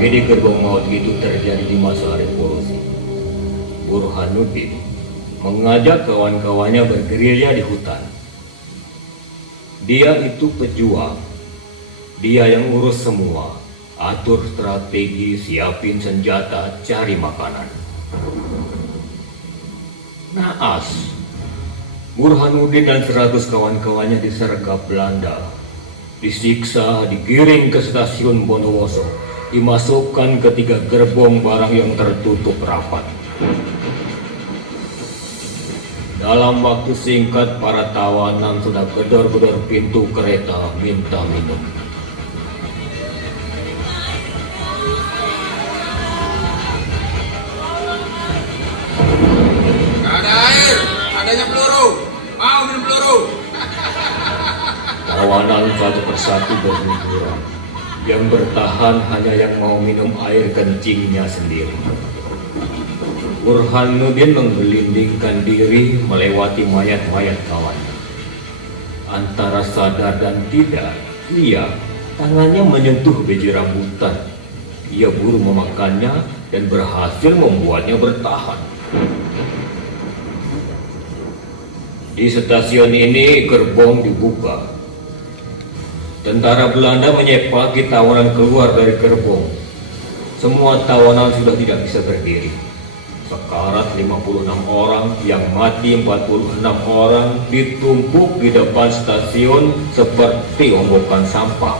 tragedi gerbong maut itu terjadi di masa revolusi. Burhanuddin mengajak kawan-kawannya bergerilya di hutan. Dia itu pejuang. Dia yang urus semua. Atur strategi, siapin senjata, cari makanan. Naas, Burhanuddin dan 100 kawan-kawannya disergap Belanda. Disiksa, digiring ke stasiun Bondowoso, dimasukkan ke 3 gerbong barang yang tertutup rapat. Dalam waktu singkat, para tawanan sudah gedor-gedor pintu kereta minta minum. Gak ada air, adanya peluru. Mau minum peluru? Tawanan satu persatu berguguran. Yang bertahan hanya yang mau minum air kencingnya sendiri. Burhanuddin menggelindingkan diri melewati mayat-mayat kawannya. Antara sadar dan tidak, tangannya menyentuh biji rambutan. Ia buru memakannya dan berhasil membuatnya bertahan. Di stasiun ini gerbong dibuka. Tentara Belanda menyepaki tawanan keluar dari gerbong. Semua tawanan sudah tidak bisa berdiri. Sekarat 56 orang, yang mati 46 orang, ditumpuk di depan stasiun seperti ombokan sampah.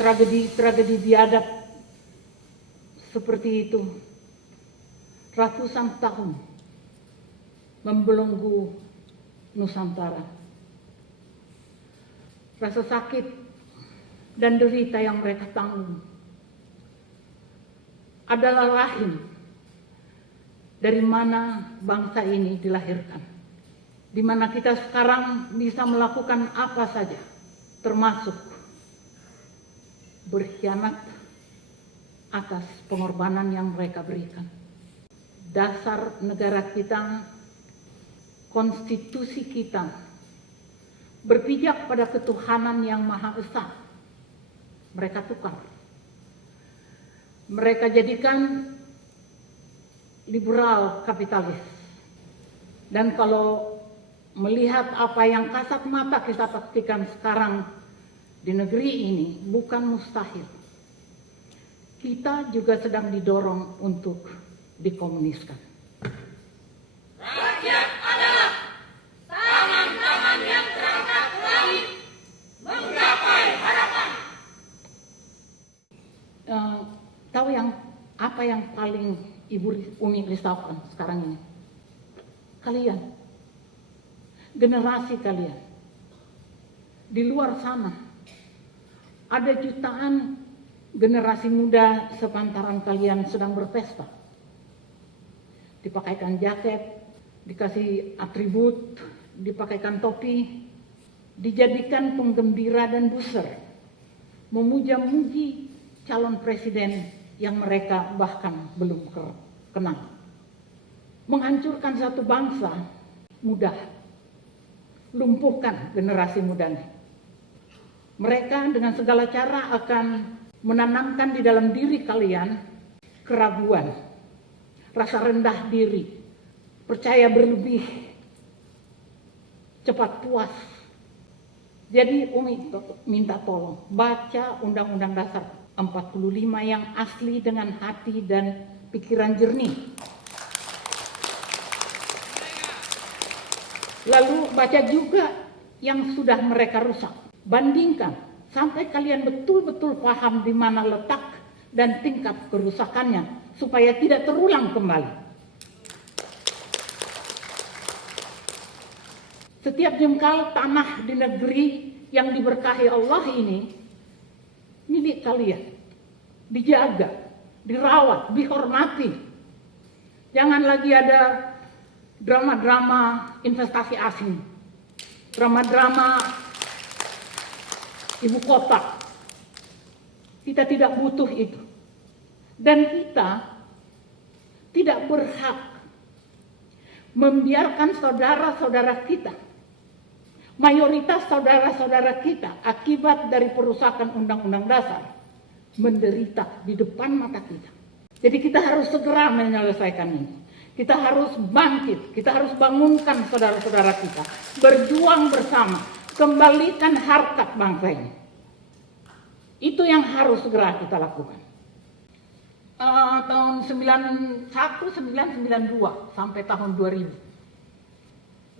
Tragedi biadab seperti itu ratusan tahun membelenggu Nusantara. Rasa sakit dan derita yang mereka tanggung adalah rahim dari mana bangsa ini dilahirkan, di mana kita sekarang bisa melakukan apa saja, termasuk berkhianat atas pengorbanan yang mereka berikan. Dasar negara kita, konstitusi kita, berpijak pada ketuhanan yang Maha Esa. Mereka tukar. Mereka jadikan liberal kapitalis. Dan kalau melihat apa yang kasat mata kita saksikan sekarang di negeri ini, bukan mustahil. Kita juga sedang didorong untuk dikomuniskan. Rakyat adalah tangan-tangan yang terangkat ke langit menggapai harapan. Tahu apa yang paling Ibu Umi risaukan sekarang ini? Kalian, generasi kalian. Di luar sana ada jutaan generasi muda sepantaran kalian sedang berpesta. Dipakaikan jaket, dikasih atribut, dipakaikan topi, dijadikan penggembira dan buser, memuja-muji calon presiden yang mereka bahkan belum kenal. Menghancurkan satu bangsa mudah, lumpuhkan generasi mudanya. Mereka dengan segala cara akan menanamkan di dalam diri kalian keraguan, rasa rendah diri, percaya berlebih, cepat puas. Jadi Umi minta tolong baca Undang-Undang Dasar 45 yang asli dengan hati dan pikiran jernih. Lalu baca juga yang sudah mereka rusak. Bandingkan sampai kalian betul-betul paham di mana letak dan tingkat kerusakannya supaya tidak terulang kembali. Setiap jengkal tanah di negeri yang diberkahi Allah ini milik kalian. Dijaga, dirawat, dihormati. Jangan lagi ada drama-drama investasi asing. Drama-drama ibu kota. Kita tidak butuh itu. Dan kita tidak berhak membiarkan saudara-saudara kita, mayoritas saudara-saudara kita akibat dari perusakan Undang-Undang Dasar menderita di depan mata kita. Jadi kita harus segera menyelesaikan ini. Kita harus bangkit, kita harus bangunkan saudara-saudara kita, berjuang bersama, kembalikan harkat bangsa ini. Itu yang harus segera kita lakukan. Tahun 1992 sampai tahun 2000.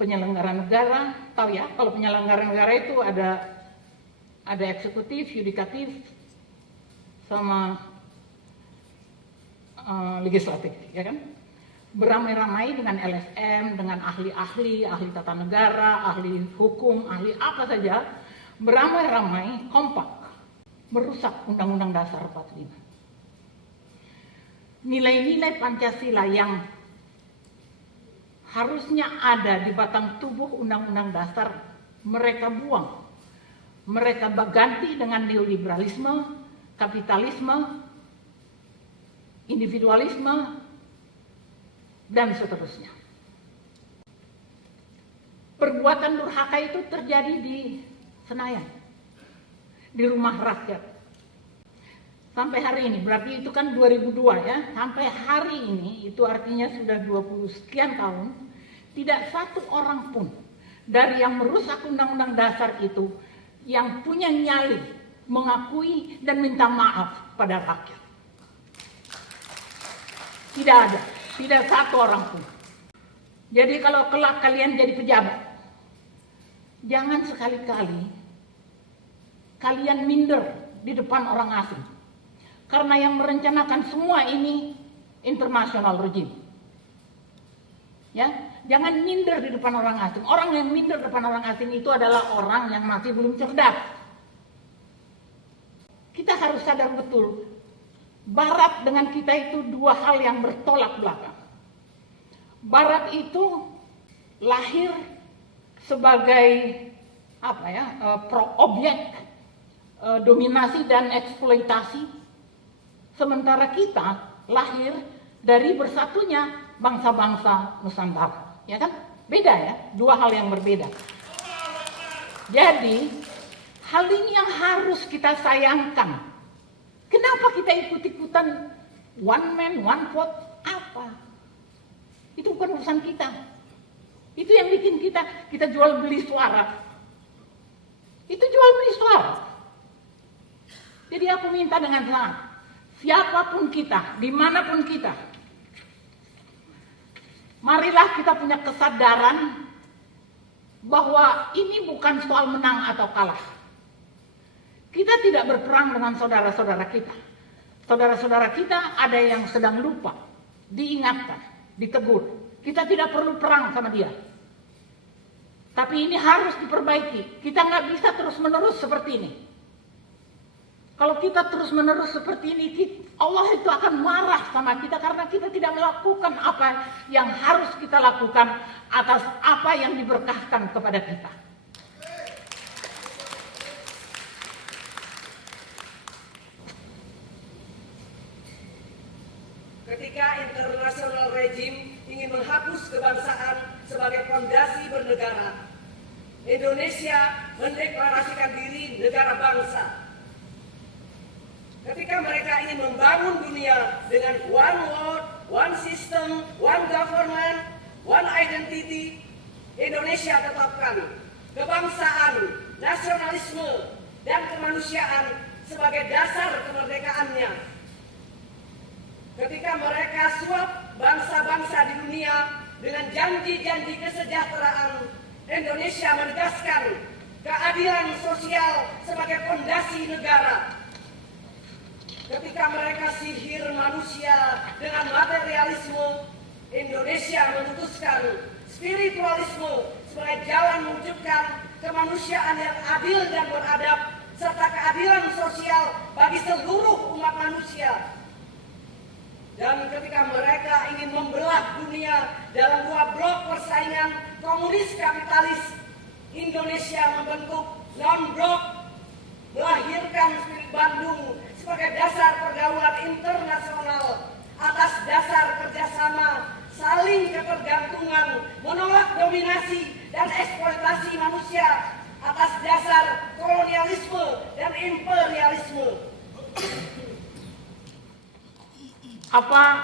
Penyelenggara negara, tahu ya, kalau penyelenggara negara itu ada eksekutif, yudikatif, sama legislatif, ya kan? Beramai-ramai dengan LSM, dengan ahli-ahli, ahli tata negara, ahli hukum, ahli apa saja, beramai-ramai, kompak, merusak Undang-Undang Dasar 45. Nilai-nilai Pancasila yang harusnya ada di batang tubuh Undang-Undang Dasar, mereka buang. Mereka ganti dengan neoliberalisme, kapitalisme, individualisme, dan seterusnya. Perbuatan durhaka itu terjadi di Senayan, di Rumah Rakyat. Sampai hari ini, berarti itu kan 2002 ya, sampai hari ini, itu artinya sudah 20 sekian tahun, tidak satu orang pun dari yang merusak Undang-Undang Dasar itu yang punya nyali mengakui dan minta maaf pada rakyat. Tidak ada, tidak satu orang pun. Jadi kalau kelak kalian jadi pejabat, jangan sekali-kali kalian minder di depan orang asing. Karena yang merencanakan semua ini international regime. Ya, jangan minder di depan orang asing. Orang yang minder di depan orang asing itu adalah orang yang masih belum cerdas. Kita harus sadar betul, Barat dengan kita itu dua hal yang bertolak belakang. Barat itu lahir sebagai objek dominasi dan eksploitasi. Sementara kita lahir dari bersatunya bangsa-bangsa Nusantara, ya kan? Beda ya, dua hal yang berbeda. Jadi, hal ini yang harus kita sayangkan. Kenapa kita ikut-ikutan one man, one vote? Apa? Itu bukan urusan kita. Itu yang bikin kita jual beli suara. Itu jual beli suara. Jadi aku minta dengan sangat, siapapun kita, dimanapun kita, marilah kita punya kesadaran bahwa ini bukan soal menang atau kalah. Kita tidak berperang dengan saudara-saudara kita. Saudara-saudara kita ada yang sedang lupa, diingatkan, ditegur. Kita tidak perlu perang sama dia. Tapi ini harus diperbaiki. Kita nggak bisa terus-menerus seperti ini. Kalau kita terus-menerus seperti ini, Allah itu akan marah sama kita karena kita tidak melakukan apa yang harus kita lakukan atas apa yang diberkahkan kepada kita. Ketika international regime ingin menghapus kebangsaan sebagai fondasi bernegara, Indonesia mendeklarasikan diri negara bangsa. Ketika mereka ingin membangun dunia dengan one world, one system, one government, one identity, Indonesia tetapkan kebangsaan, nasionalisme, dan kemanusiaan sebagai dasar kemerdekaannya. Ketika mereka suap bangsa-bangsa di dunia dengan janji-janji kesejahteraan, Indonesia menegaskan keadilan sosial sebagai fondasi negara. Ketika mereka sihir manusia dengan materialisme, Indonesia memutuskan spiritualisme sebagai jalan mewujudkan kemanusiaan yang adil dan beradab, serta keadilan sosial bagi seluruh umat manusia. Dan ketika mereka ingin membelah dunia dalam dua blok persaingan komunis kapitalis, Indonesia membentuk non-blok, melahirkan spirit Bandung sebagai dasar pergaulan internasional atas dasar kerjasama, saling ketergantungan, imperialisme. Apa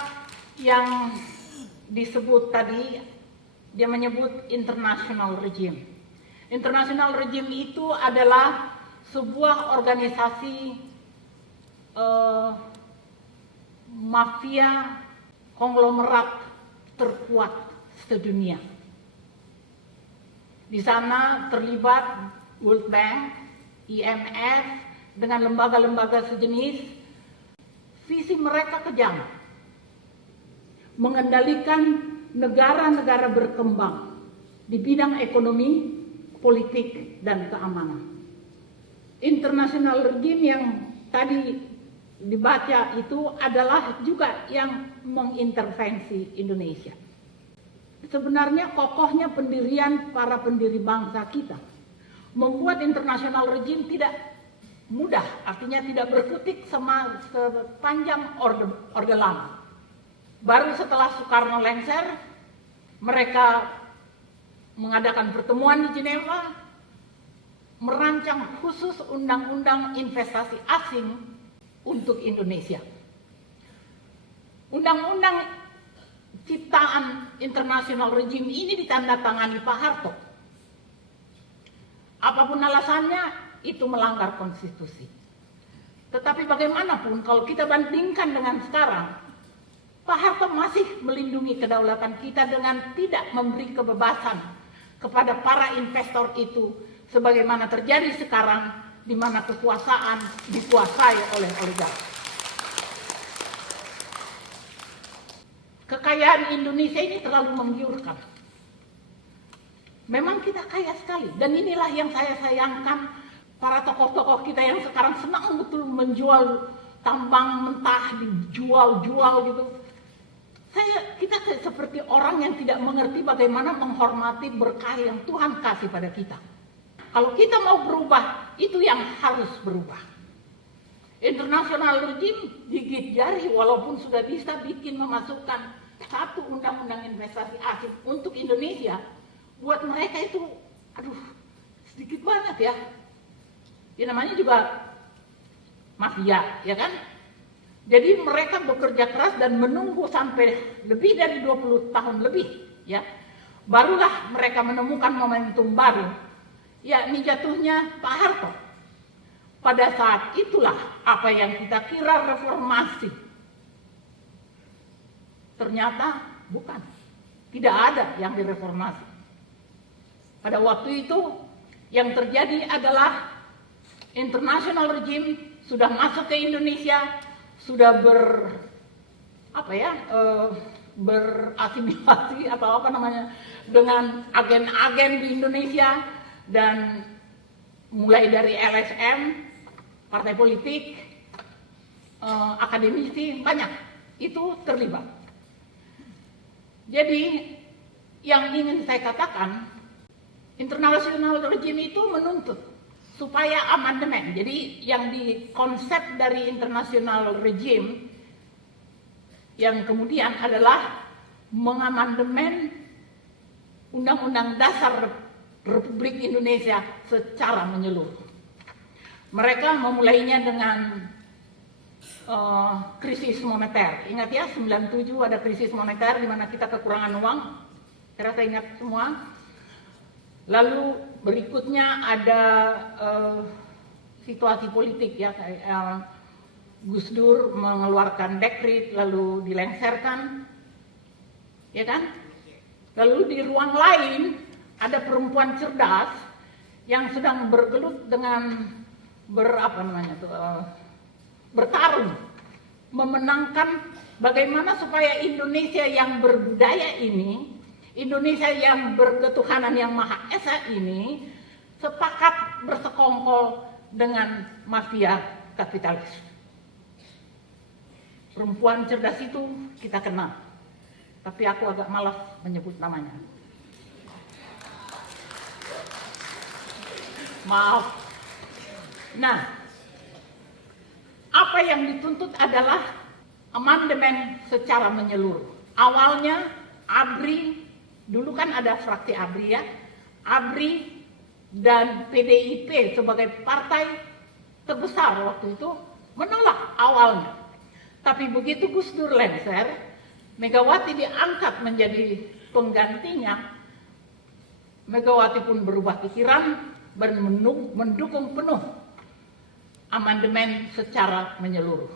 yang disebut tadi, dia menyebut international regime. International regime itu adalah sebuah organisasi mafia konglomerat terkuat sedunia. Di sana terlibat World Bank, IMF, dengan lembaga-lembaga sejenis. Visi mereka kejam, mengendalikan negara-negara berkembang di bidang ekonomi, politik, dan keamanan. International regime yang tadi dibaca itu adalah juga yang mengintervensi Indonesia. Sebenarnya kokohnya pendirian para pendiri bangsa kita membuat international regime tidak mudah, artinya tidak berkutik sepanjang Orde Lama. Baru setelah Soekarno lengser, mereka mengadakan pertemuan di Jeneva, merancang khusus undang-undang investasi asing untuk Indonesia. Undang-undang ciptaan international regime ini ditandatangani Pak Harto. Apapun alasannya, itu melanggar konstitusi. Tetapi bagaimanapun kalau kita bandingkan dengan sekarang, Pak Harto masih melindungi kedaulatan kita dengan tidak memberi kebebasan kepada para investor itu sebagaimana terjadi sekarang di mana kekuasaan dikuasai oleh oligark. Kekayaan Indonesia ini terlalu menggiurkan. Memang kita kaya sekali, dan inilah yang saya sayangkan para tokoh-tokoh kita yang sekarang senang betul menjual tambang mentah, dijual-jual gitu. Kita seperti orang yang tidak mengerti bagaimana menghormati berkah yang Tuhan kasih pada kita. Kalau kita mau berubah, itu yang harus berubah. International regime gigit jari walaupun sudah bisa memasukkan satu undang-undang investasi asing untuk Indonesia, buat mereka itu, sedikit banget ya. Ya namanya juga mafia, ya kan? Jadi mereka bekerja keras dan menunggu sampai lebih dari 20 tahun lebih, ya. Barulah mereka menemukan momentum baru, yakni jatuhnya Pak Harto. Pada saat itulah apa yang kita kira reformasi, ternyata bukan. Tidak ada yang direformasi. Pada waktu itu yang terjadi adalah international regime sudah masuk ke Indonesia, sudah berasimilasi atau dengan agen-agen di Indonesia, dan mulai dari LSM, partai politik, akademisi, banyak itu terlibat. Jadi yang ingin saya katakan, international regime itu menuntut supaya amandemen. Jadi yang dikonsep dari international regime yang kemudian adalah mengamandemen Undang-Undang Dasar Republik Indonesia secara menyeluruh. Mereka memulainya dengan krisis moneter. Ingat ya, 97 ada krisis moneter di mana kita kekurangan uang. Saya ingat semua. Lalu berikutnya ada situasi politik ya, Gus Dur mengeluarkan dekret lalu dilengserkan, ya kan? Lalu di ruang lain ada perempuan cerdas yang sedang bergelut dengan bertarung memenangkan bagaimana supaya Indonesia yang berbudaya ini, Indonesia yang berketuhanan yang Maha Esa ini sepakat bersekongkol dengan mafia kapitalis. Perempuan cerdas itu kita kenal, tapi aku agak malas menyebut namanya. Maaf. Nah, apa yang dituntut adalah amandemen secara menyeluruh. Awalnya ABRI, dulu kan ada fraksi ABRI ya, ABRI dan PDIP sebagai partai terbesar waktu itu menolak awalnya. Tapi begitu Gus Dur lengser, Megawati diangkat menjadi penggantinya, Megawati pun berubah pikiran dan mendukung penuh amandemen secara menyeluruh.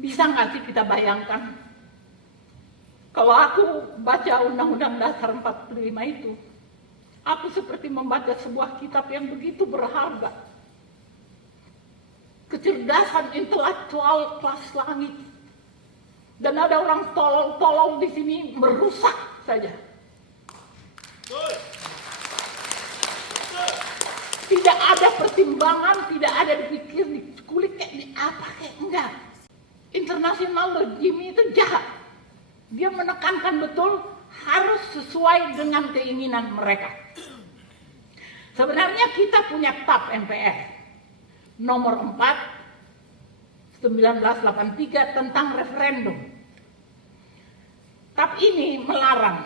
Bisa nggak sih kita bayangkan, kalau aku baca Undang-Undang Dasar 45 itu, aku seperti membaca sebuah kitab yang begitu berharga. Kecerdasan intelektual kelas langit. Dan ada orang tolol-tolol di sini merusak saja. Tidak ada pertimbangan, tidak ada dipikir, dikulik kayak di apa kayak enggak. Internasional regime itu jahat. Dia menekankan betul harus sesuai dengan keinginan mereka. Sebenarnya kita punya TAP MPR nomor 4 1983 tentang referendum. TAP ini melarang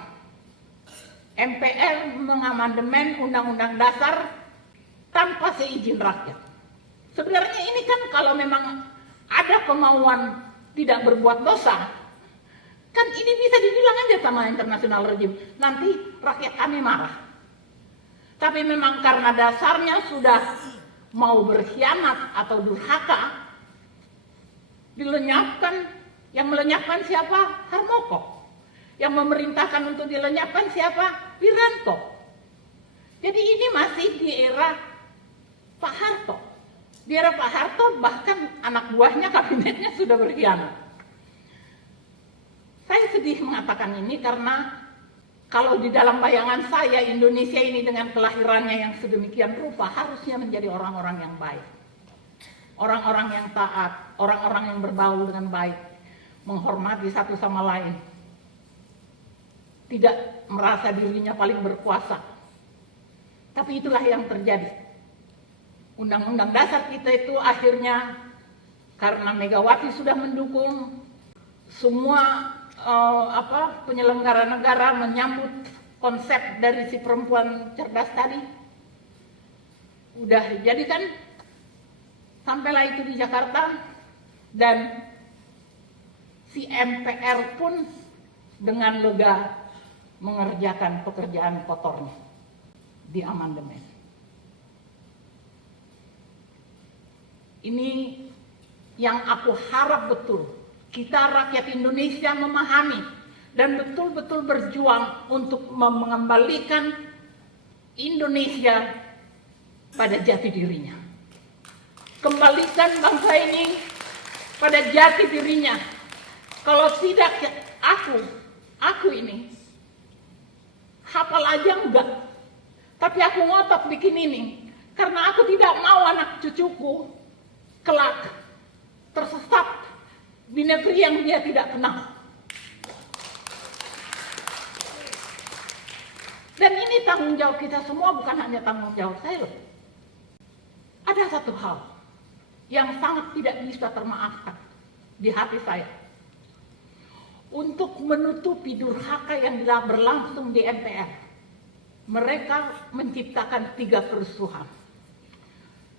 MPR mengamandemen Undang-Undang Dasar tanpa seizin rakyat. Sebenarnya ini kan kalau memang ada kemauan tidak berbuat dosa, kan ini bisa dibilang aja sama internasional regime, nanti rakyat kami marah. Tapi memang karena dasarnya sudah mau berkhianat atau durhaka, dilenyapkan. Yang melenyapkan siapa? Harmoko. Yang memerintahkan untuk dilenyapkan siapa? Wiranto. Jadi ini masih di era Pak Harto. Di era Pak Harto bahkan anak buahnya, kabinetnya sudah berkhianat. Saya sedih mengatakan ini karena kalau di dalam bayangan saya Indonesia ini dengan kelahirannya yang sedemikian rupa harusnya menjadi orang-orang yang baik. Orang-orang yang taat, orang-orang yang berbaur dengan baik, menghormati satu sama lain. Tidak merasa dirinya paling berkuasa. Tapi itulah yang terjadi. Undang-undang dasar kita itu akhirnya karena Megawati sudah mendukung, semua penyelenggara negara menyambut konsep dari si perempuan cerdas tadi. Udah jadi kan, sampailah itu di Jakarta, dan si MPR pun dengan lega mengerjakan pekerjaan kotornya di amandemen. Ini yang aku harap betul kita rakyat Indonesia memahami dan betul-betul berjuang untuk mengembalikan Indonesia pada jati dirinya. Kembalikan bangsa ini pada jati dirinya. Kalau tidak, aku ini hafal aja enggak. Tapi aku ngotot bikin ini karena aku tidak mau anak cucuku kelak tersesat di negeri yang dia tidak kenal. Dan ini tanggung jawab kita semua, bukan hanya tanggung jawab saya loh. Ada satu hal yang sangat tidak bisa termaafkan di hati saya. Untuk menutupi durhaka yang berlangsung di MPR, mereka menciptakan 3 kerusuhan.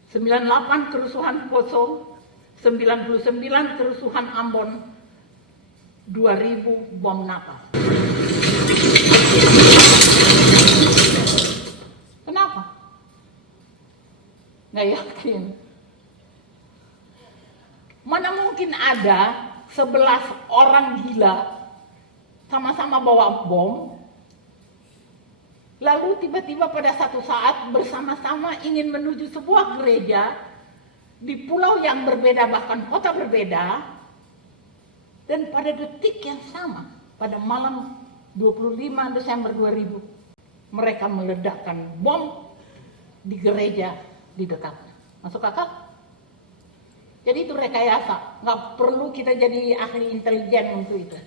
98 kerusuhan Poso, 99 kerusuhan Ambon, 2000 bom Natal. Kenapa? Nggak yakin. Mana mungkin ada 11 orang gila sama-sama bawa bom, lalu tiba-tiba pada satu saat bersama-sama ingin menuju sebuah gereja di pulau yang berbeda, bahkan kota berbeda, dan pada detik yang sama, pada malam 25 Desember 2000, mereka meledakkan bom di gereja di dekatnya. Masuk akal? Jadi itu rekayasa, nggak perlu kita jadi ahli intelijen untuk itu.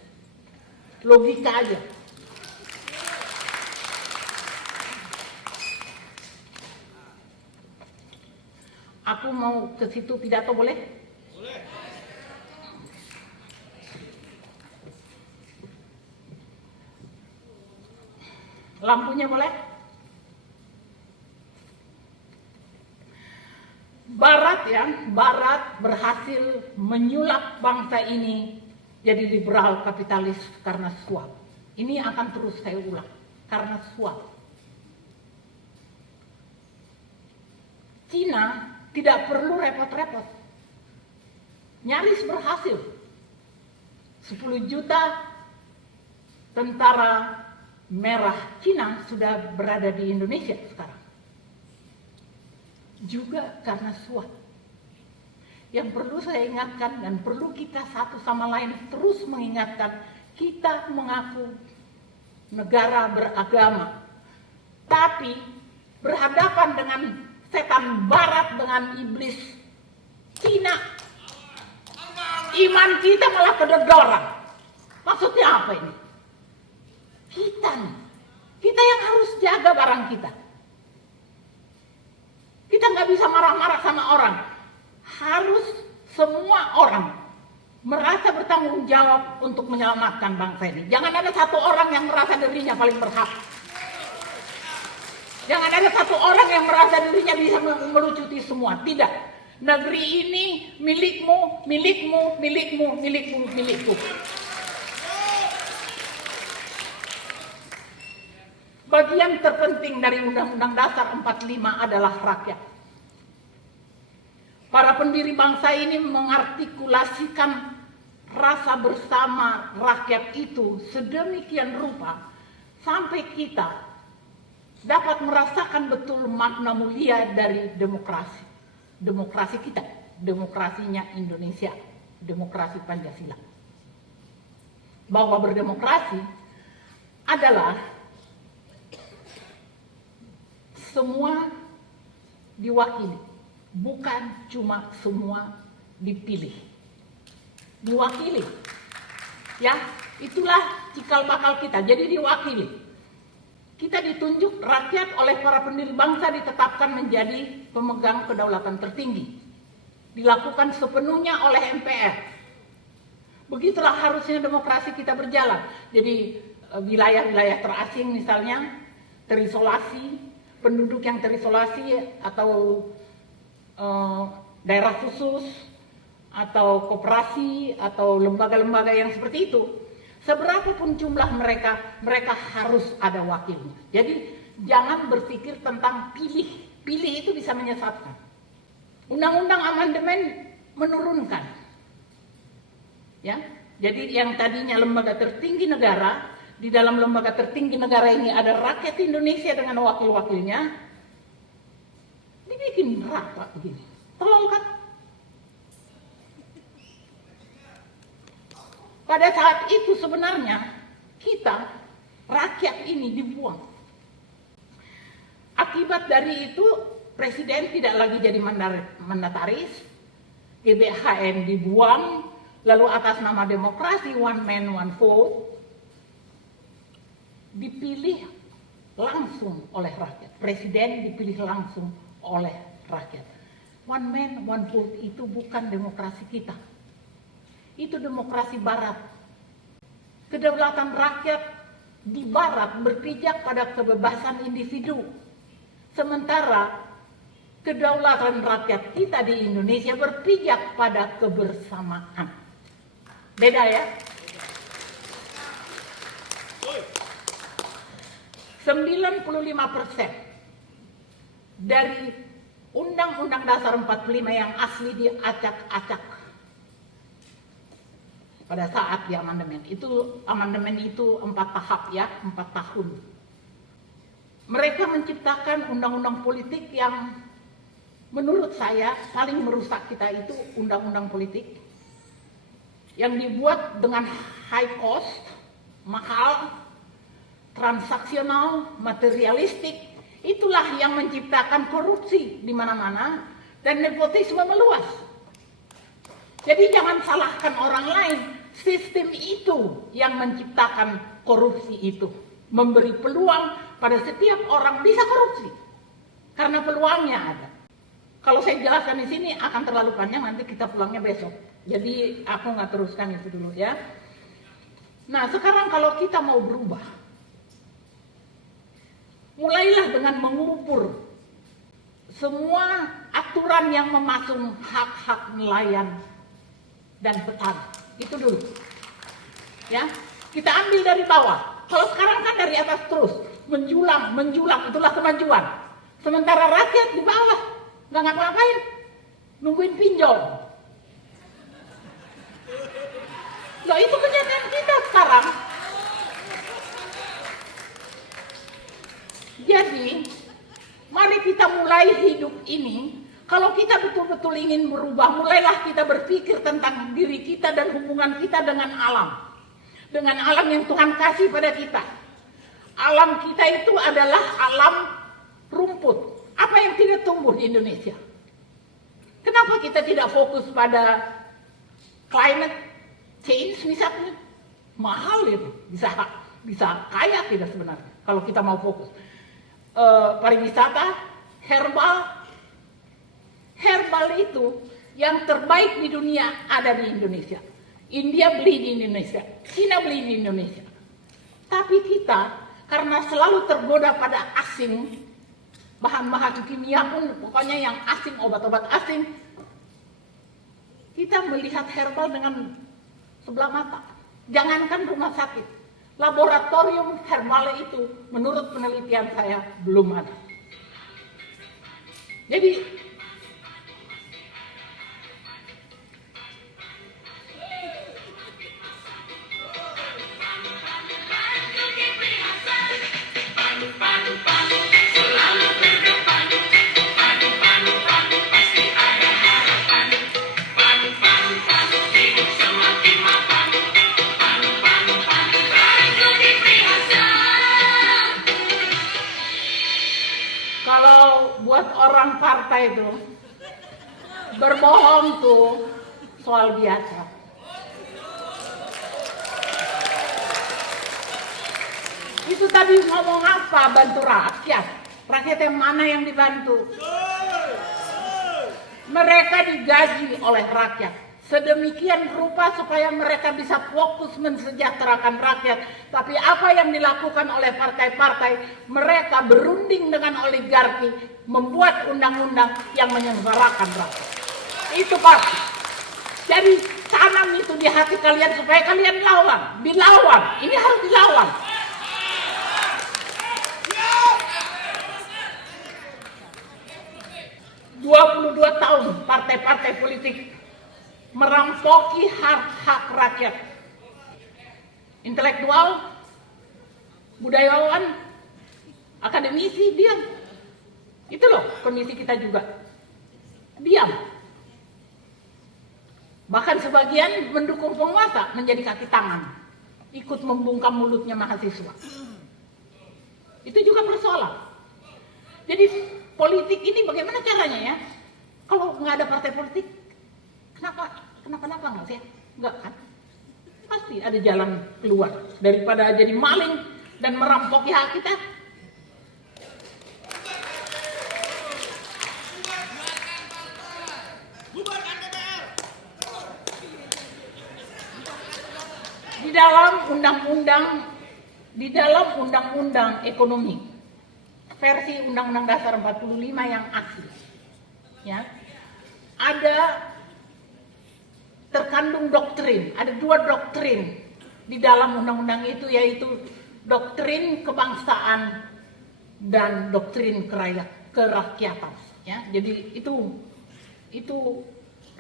Logika aja. Aku mau ke situ pidato, boleh? Boleh. Lampunya boleh? Barat berhasil menyulap bangsa ini jadi liberal kapitalis karena suap. Ini akan terus saya ulang, karena suap. Cina tidak perlu repot-repot, nyaris berhasil. 10 juta tentara merah Cina sudah berada di Indonesia sekarang. Juga karena suap. Yang perlu saya ingatkan dan perlu kita satu sama lain terus mengingatkan, kita mengaku negara beragama, tapi berhadapan dengan setan barat, dengan iblis Cina, iman kita malah kedodoran. Maksudnya apa ini? Kita yang harus jaga barang kita. Kita nggak bisa marah-marah sama orang. Harus semua orang merasa bertanggung jawab untuk menyelamatkan bangsa ini. Jangan ada satu orang yang merasa dirinya paling berhak. Jangan ada satu orang yang merasa dirinya bisa melucuti semua. Tidak. Negeri ini milikmu, milikmu, milikmu, milikmu, milikku. Bagian terpenting dari Undang-Undang Dasar 45 adalah rakyat. Para pendiri bangsa ini mengartikulasikan rasa bersama rakyat itu sedemikian rupa sampai kita dapat merasakan betul makna mulia dari demokrasi. Demokrasi kita, demokrasinya Indonesia, demokrasi Pancasila. Bahwa berdemokrasi adalah semua diwakili, bukan cuma semua dipilih. Diwakili. Ya, itulah cikal bakal kita. Jadi diwakili. Kita ditunjuk rakyat oleh para pendiri bangsa ditetapkan menjadi pemegang kedaulatan tertinggi. Dilakukan sepenuhnya oleh MPR. Begitulah harusnya demokrasi kita berjalan. Jadi wilayah-wilayah terasing misalnya terisolasi, penduduk yang terisolasi atau daerah khusus atau koperasi atau lembaga-lembaga yang seperti itu, seberapapun jumlah mereka harus ada wakilnya. Jadi jangan berpikir tentang pilih itu bisa menyesatkan. Undang-undang amandemen menurunkan, ya. Jadi yang tadinya lembaga tertinggi negara, di dalam lembaga tertinggi negara ini ada rakyat Indonesia dengan wakil-wakilnya, dibikin rata begini. Tolol kan? Pada saat itu sebenarnya kita, rakyat ini dibuang. Akibat dari itu presiden tidak lagi jadi mandataris, GBHN dibuang, lalu atas nama demokrasi one man one vote, dipilih langsung oleh rakyat. Presiden dipilih langsung oleh rakyat. One man, one vote itu bukan demokrasi kita. Itu demokrasi barat. Kedaulatan rakyat di barat berpijak pada kebebasan individu. Sementara kedaulatan rakyat kita di Indonesia berpijak pada kebersamaan. Beda ya? 95% dari Undang-Undang Dasar 45 yang asli diacak-acak pada saat di amandemen. Amandemen itu 4 tahap ya, 4 tahun. Mereka menciptakan undang-undang politik yang menurut saya paling merusak kita itu undang-undang politik yang dibuat dengan high cost, mahal, transaksional, materialistik. Itulah yang menciptakan korupsi di mana-mana dan nepotisme meluas. Jadi jangan salahkan orang lain, sistem itu yang menciptakan korupsi itu, memberi peluang pada setiap orang bisa korupsi karena peluangnya ada. Kalau saya jelaskan di sini akan terlalu panjang, nanti kita pulangnya besok. Jadi aku nggak teruskan itu dulu ya. Nah sekarang kalau kita mau berubah, mulailah dengan mengubur semua aturan aturan yang memasung hak-hak nelayan dan petani. Itu dulu. Ya, kita ambil dari bawah. Kalau sekarang kan dari atas terus menjulang, itulah kemajuan. Sementara rakyat di bawah nggak ngapa-ngapain, nungguin pinjol. Loh, itu kenyataan kita sekarang. Jadi, mari kita mulai hidup ini. Kalau kita betul-betul ingin berubah, mulailah kita berpikir tentang diri kita dan hubungan kita dengan alam. Dengan alam yang Tuhan kasih pada kita. Alam kita itu adalah alam rumput. Apa yang tidak tumbuh di Indonesia? Kenapa kita tidak fokus pada climate change misalnya? Mahal itu, bisa kaya kita sebenarnya kalau kita mau fokus. Pariwisata, herbal itu yang terbaik di dunia ada di Indonesia. India beli di Indonesia, Cina beli di Indonesia. Tapi kita karena selalu tergoda pada asing, bahan-bahan kimia pun pokoknya yang asing, obat-obat asing, kita melihat herbal dengan sebelah mata. Jangankan rumah sakit, laboratorium herbal itu menurut penelitian saya belum ada. Jadi buat orang partai itu berbohong tuh soal biasa. Itu tadi ngomong apa? Bantu rakyat. Rakyat yang mana yang dibantu? Mereka digaji oleh rakyat sedemikian rupa supaya mereka bisa fokus mensejahterakan rakyat. Tapi apa yang dilakukan oleh partai-partai, mereka berunding dengan oligarki, membuat undang-undang yang menyengsarakan rakyat. Itu pasti. Jadi tanam itu di hati kalian supaya kalian dilawan. Ini harus dilawan. ...22 tahun partai-partai politik merampoki hak-hak rakyat. Intelektual, budayawan, akademisi diam. Itu loh kondisi kita juga. Diam. Bahkan sebagian mendukung penguasa menjadi kaki tangan. Ikut membungkam mulutnya mahasiswa. Itu juga persoalan. Jadi politik ini bagaimana caranya ya? Kalau nggak ada partai politik, kenapa nggak sih? Nggak kan? Pasti ada jalan keluar daripada jadi maling dan merampoki hak kita. Di dalam undang-undang ekonomi versi Undang-Undang Dasar 45 yang asli, ya, ada terkandung doktrin, ada 2 doktrin di dalam undang-undang itu, yaitu doktrin kebangsaan dan doktrin kerakyatan. Ya, jadi itu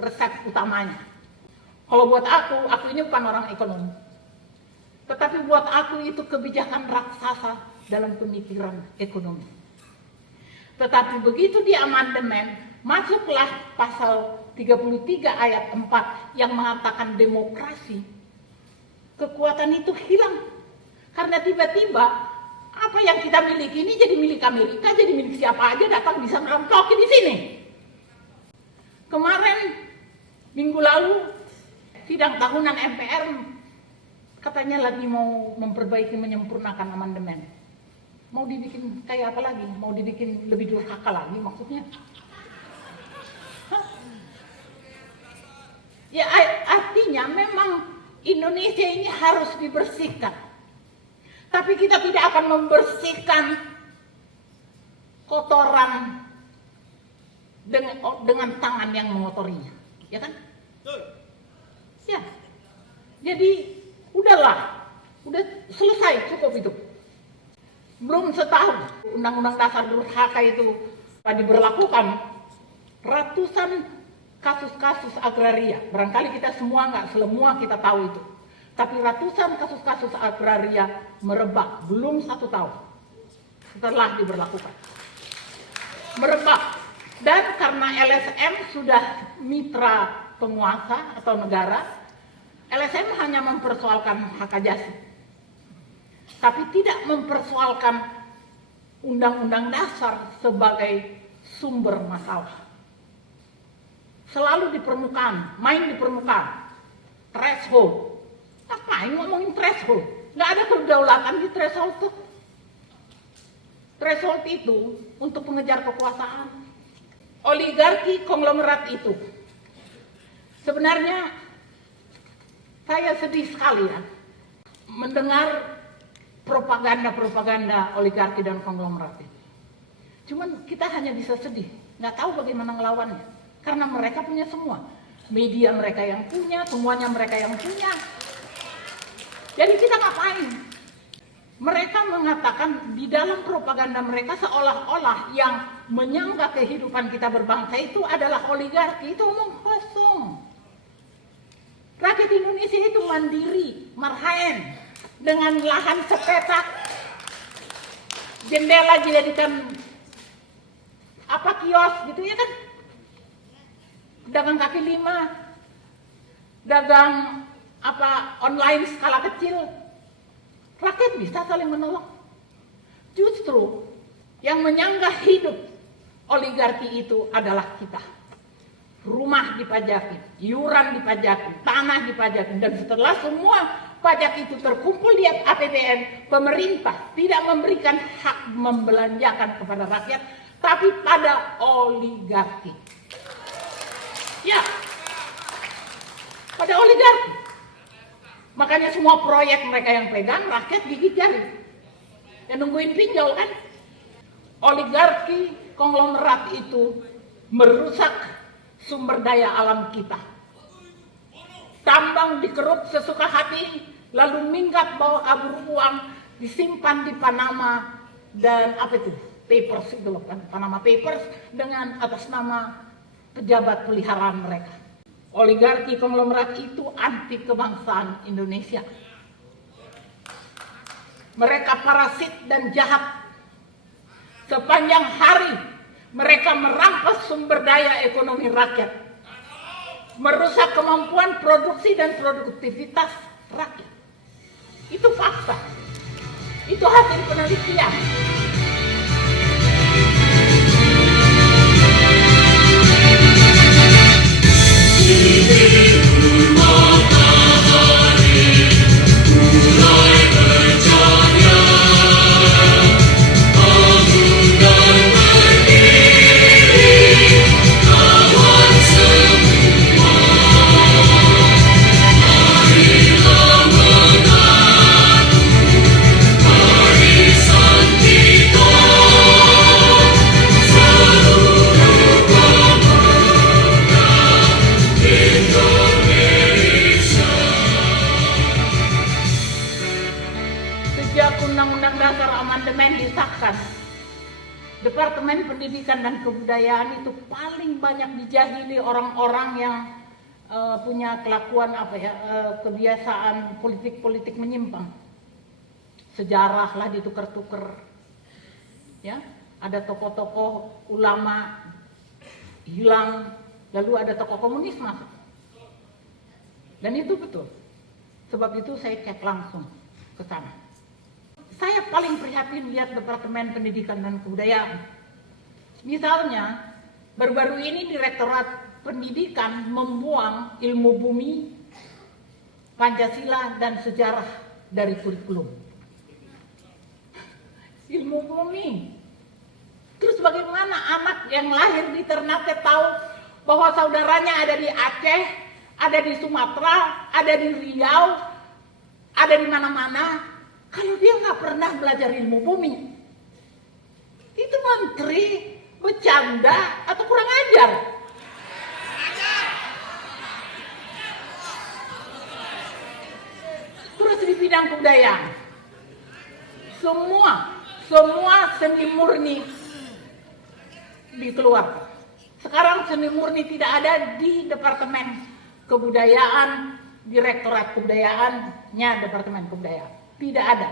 resep utamanya. Kalau buat aku ini bukan orang ekonomi, tetapi buat aku itu kebijakan raksasa dalam pemikiran ekonomi. Tetapi begitu di amandemen, masuklah pasal 33 ayat 4 yang mengatakan demokrasi. Kekuatan itu hilang. Karena tiba-tiba apa yang kita miliki ini jadi milik Amerika, jadi milik siapa aja datang bisa merampoki di sini. Kemarin minggu lalu sidang tahunan MPR katanya lagi mau memperbaiki, menyempurnakan amandemen. Mau dibikin kayak apa lagi? Mau dibikin lebih durhaka lagi maksudnya? Hah? Ya artinya memang Indonesia ini harus dibersihkan. Tapi kita tidak akan membersihkan kotoran dengan tangan yang mengotorinya, ya kan? Ya, jadi udahlah, udah selesai, cukup itu. Belum setahun Undang-Undang Dasar Durhaka itu diberlakukan, ratusan kasus-kasus agraria, barangkali kita semua kita tahu itu, tapi ratusan kasus-kasus agraria merebak belum 1 tahun setelah diberlakukan, merebak. Dan karena LSM sudah mitra penguasa atau negara, LSM hanya mempersoalkan hak ajasi, tapi tidak mempersoalkan Undang-Undang Dasar sebagai sumber masalah. Selalu di permukaan, main di permukaan. Threshold. Ngapain ngomongin threshold? Nggak ada kedaulatan di threshold tuh. Threshold itu untuk mengejar kekuasaan. Oligarki konglomerat itu. Sebenarnya saya sedih sekali ya mendengar propaganda oligarki dan konglomerat itu. Cuman kita hanya bisa sedih, nggak tahu bagaimana ngelawannya. Karena mereka punya semua. Media mereka yang punya, semuanya mereka yang punya. Jadi kita ngapain? Mereka mengatakan di dalam propaganda mereka seolah-olah yang menyangga kehidupan kita berbangsa itu adalah oligarki. Itu omong kosong. Rakyat Indonesia itu mandiri, marhaen, dengan lahan sepetak, jendela dijadikan kios gitu ya kan, dagang kaki 5, dagang online skala kecil, rakyat bisa saling menolong. Justru yang menyanggah hidup oligarki itu adalah kita. Rumah dipajakin, iuran dipajakin, tanah dipajakin, dan setelah semua pajak itu terkumpul di APBN, pemerintah tidak memberikan hak membelanjakan kepada rakyat, tapi pada oligarki. Ya, pada oligarki. Makanya semua proyek mereka yang pegang, rakyat gigit jari. Ya nungguin pinjol kan. Oligarki konglomerat itu merusak sumber daya alam kita. Tambang dikeruk sesuka hati, lalu minggat bawa kabur uang, disimpan di Panama dan Papers itu loh kan, Panama Papers dengan atas nama pejabat peliharaan mereka. Oligarki konglomerat itu anti kebangsaan Indonesia. Mereka parasit dan jahat. Sepanjang hari mereka merampas sumber daya ekonomi rakyat, merusak kemampuan produksi dan produktivitas rakyat. Itu fakta. Itu hasil penelitian. Departemen Pendidikan dan Kebudayaan itu paling banyak dijahili orang-orang yang punya kelakuan kebiasaan politik menyimpang. Sejarah lah ditukar-tukar, ya. Ada tokoh-tokoh ulama hilang, lalu ada tokoh komunis masuk. Dan itu betul. Sebab itu saya cek langsung ke sana. Saya paling prihatin lihat Departemen Pendidikan dan Kebudayaan. Misalnya, baru-baru ini Direktorat Pendidikan membuang ilmu bumi, Pancasila, dan sejarah dari kurikulum. Ilmu bumi. Terus bagaimana anak yang lahir di Ternate tahu bahwa saudaranya ada di Aceh, ada di Sumatera, ada di Riau, ada di mana-mana, kalau dia nggak pernah belajar ilmu bumi? Itu menteri Bercanda atau kurang ajar? Terus di bidang kebudayaan, semua seni murni dikeluarkan. Sekarang seni murni tidak ada di Departemen Kebudayaan, Direktorat Kebudayaannya Departemen Kebudayaan. Tidak ada.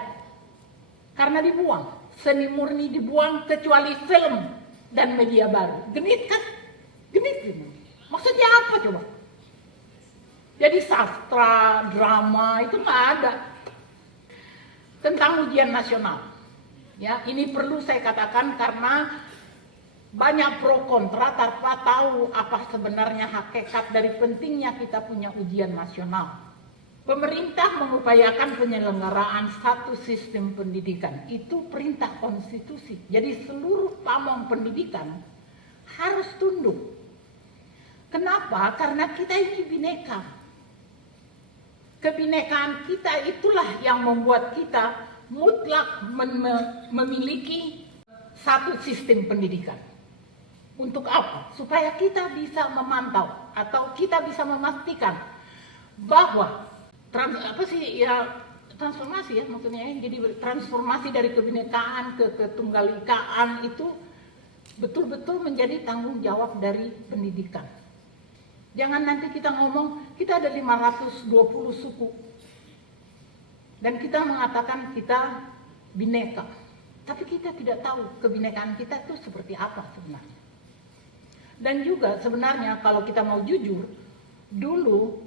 Karena dibuang. Seni murni dibuang kecuali film dan media baru. Genit kan? Genit. Maksudnya apa coba? Jadi sastra, drama itu nggak ada. Tentang ujian nasional. Ya, ini perlu saya katakan karena banyak pro kontra tanpa tahu apa sebenarnya hakikat dari pentingnya kita punya ujian nasional. Pemerintah mengupayakan penyelenggaraan satu sistem pendidikan. Itu perintah konstitusi. Jadi seluruh pamong pendidikan harus tunduk. Kenapa? Karena kita ini bineka. Kebinekaan kita itulah yang membuat kita mutlak memiliki satu sistem pendidikan. Untuk apa? Supaya kita bisa memantau atau kita bisa memastikan bahwa transformasi ya maksudnya ya. Jadi transformasi dari kebinekaan ke ketunggal-ikaan itu betul-betul menjadi tanggung jawab dari pendidikan. Jangan nanti kita ngomong kita ada 520 suku dan kita mengatakan kita bineka, tapi kita tidak tahu kebinekaan kita itu seperti apa sebenarnya. Dan juga sebenarnya kalau kita mau jujur, dulu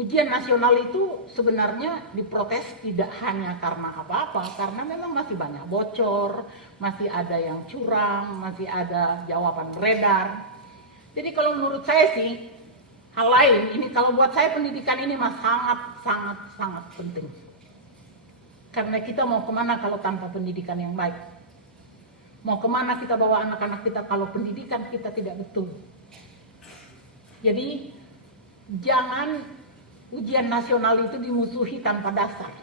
ujian nasional itu sebenarnya diprotes tidak hanya karena apa-apa, karena memang masih banyak bocor, masih ada yang curang, masih ada jawaban beredar. Jadi kalau menurut saya sih, hal lain, ini kalau buat saya pendidikan ini sangat penting. Karena kita mau kemana kalau tanpa pendidikan yang baik? Mau kemana kita bawa anak-anak kita kalau pendidikan kita tidak betul? Jadi jangan ujian nasional itu dimusuhi tanpa dasar.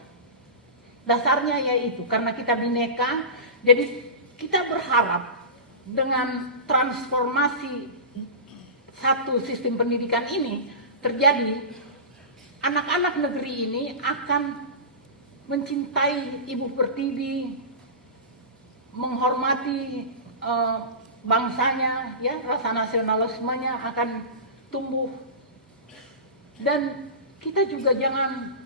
Dasarnya yaitu karena kita bineka, jadi kita berharap dengan transformasi satu sistem pendidikan ini terjadi, anak-anak negeri ini akan mencintai Ibu Pertiwi, menghormati bangsanya, ya, rasa nasionalismenya akan tumbuh. Dan kita juga jangan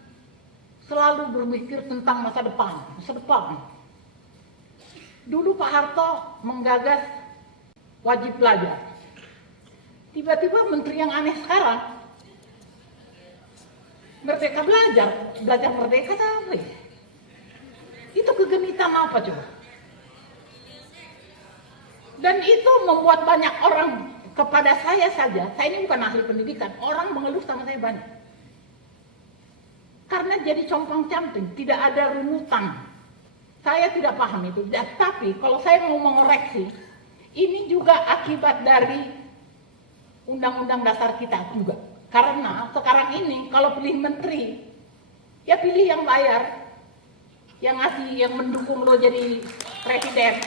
selalu berpikir tentang masa depan. Dulu Pak Harto menggagas wajib belajar. Tiba-tiba menteri yang aneh sekarang merdeka belajar merdeka apa ya? Itu kegenitan apa coba? Dan itu membuat banyak orang, kepada saya saja, saya ini bukan ahli pendidikan, orang mengeluh sama saya banyak. Karena jadi compang-camping, tidak ada runutan. Saya tidak paham itu. Tapi kalau saya mau mengoreksi, ini juga akibat dari Undang-Undang Dasar kita juga. Karena sekarang ini kalau pilih menteri, ya pilih yang bayar, yang ngasih, yang mendukung lo jadi presiden.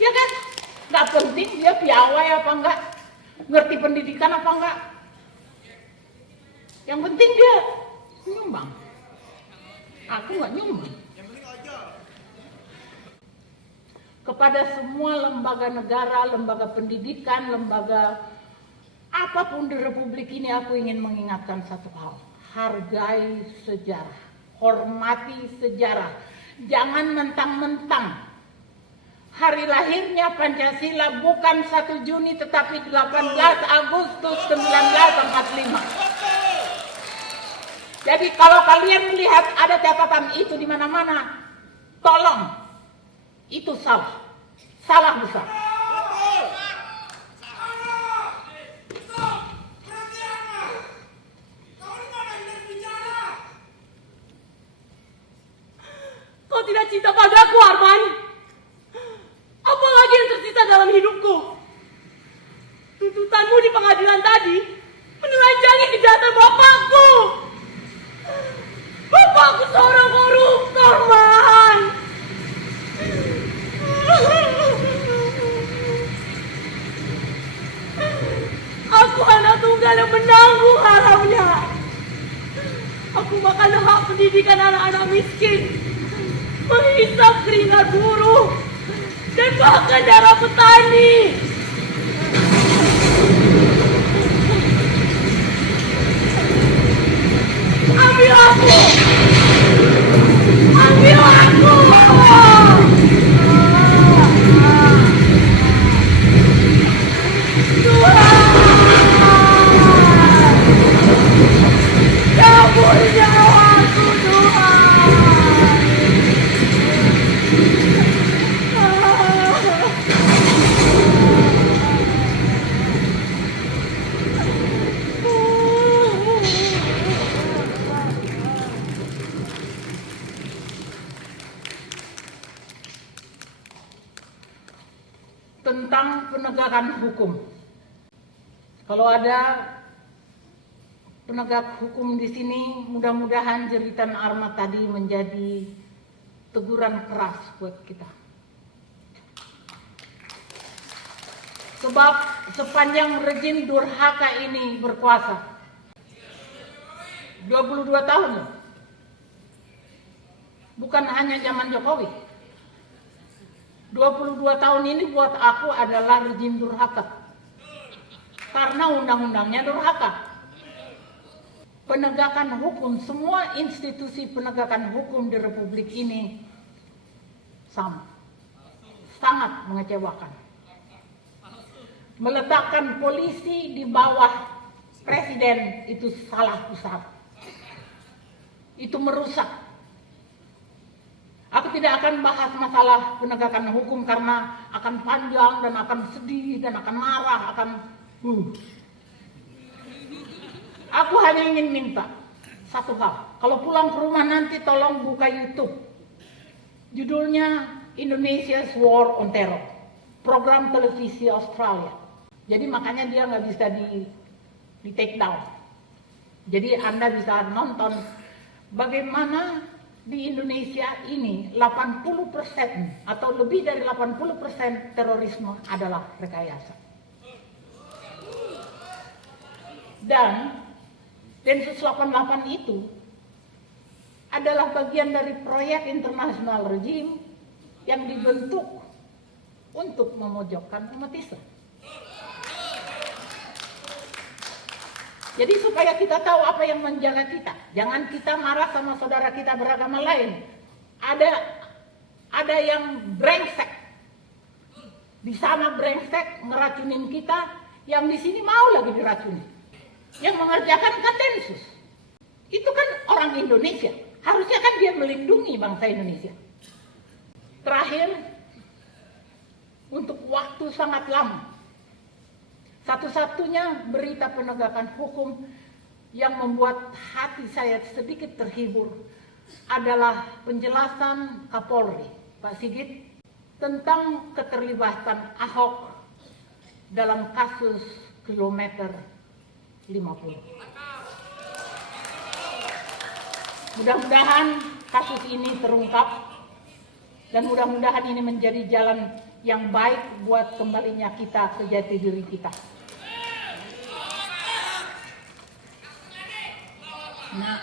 Ya kan? Nggak penting dia piawai apa enggak, ngerti pendidikan apa enggak. Yang penting dia nyumbang. Aku nggak nyumbang. Kepada semua lembaga negara, lembaga pendidikan, lembaga apapun di Republik ini, aku ingin mengingatkan satu hal. Hargai sejarah, hormati sejarah. Jangan mentang-mentang hari lahirnya Pancasila bukan 1 Juni tetapi 18 Agustus 1945. Jadi kalau kalian melihat ada catatan itu di mana-mana, tolong, itu salah. Salah besar. Kau tidak cinta padaku, Arman. Apalagi yang tersisa dalam hidupku. Tuntutanmu di pengadilan tadi menelanjangi kejahatan bapakku. Bapakku seorang koruptor, Man. bakalan menanggung harapnya. Aku bakalan hak pendidikan anak-anak miskin, menghisap keringat buruh, dan bahkan darah petani. Ambil aku! Ambil aku! Cabut nyawaku, Tuhan! Tentang penegakan hukum. Kalau ada penegak hukum di sini, mudah-mudahan jeritan Arma tadi menjadi teguran keras buat kita. Sebab sepanjang rejim durhaka ini berkuasa, 22 tahun, bukan hanya zaman Jokowi. 22 tahun ini buat aku adalah rejim durhaka. Karena undang-undangnya durhaka. Penegakan hukum, semua institusi penegakan hukum di Republik ini sama. Sangat mengecewakan. Meletakkan polisi di bawah presiden itu salah besar. Itu merusak. Aku tidak akan bahas masalah penegakan hukum karena akan panjang dan akan sedih dan akan marah, Aku hanya ingin minta satu hal. Kalau pulang ke rumah nanti tolong buka YouTube. Judulnya Indonesia's War on Terror. Program televisi Australia. Jadi makanya dia nggak bisa di take down. Jadi Anda bisa nonton bagaimana di Indonesia ini 80% atau lebih dari 80% terorisme adalah rekayasa. Dan Densus 88 itu adalah bagian dari proyek internasional rejim yang dibentuk untuk memojokkan umat Islam. Jadi supaya kita tahu apa yang menjaga kita. Jangan kita marah sama saudara kita beragama lain. Ada yang brengsek. Di sana brengsek ngeracunin kita, yang di sini mau lagi diracuni. Yang mengerjakan kan Densus. Itu kan orang Indonesia. Harusnya kan dia melindungi bangsa Indonesia. Terakhir, untuk waktu sangat lama, satu-satunya berita penegakan hukum yang membuat hati saya sedikit terhibur adalah penjelasan Kapolri, Pak Sigit, tentang keterlibatan Ahok dalam kasus kilometer 50. Mudah-mudahan kasus ini terungkap dan mudah-mudahan ini menjadi jalan yang baik buat kembalinya kita ke jati diri kita. Nah,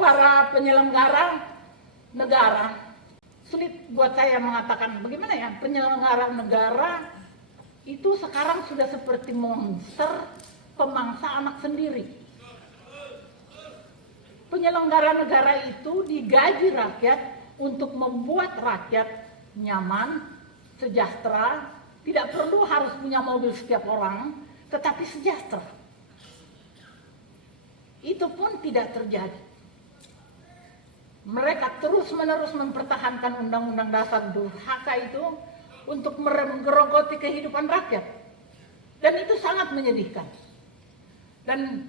para penyelenggara negara, sulit buat saya mengatakan bagaimana ya, penyelenggara negara itu sekarang sudah seperti monster pemangsa anak sendiri. Penyelenggara negara itu digaji rakyat untuk membuat rakyat nyaman, sejahtera, tidak perlu harus punya mobil setiap orang, tetapi sejahtera. Itu pun tidak terjadi. Mereka terus-menerus mempertahankan undang-undang dasar durhaka itu untuk menggerogoti kehidupan rakyat. Dan itu sangat menyedihkan. Dan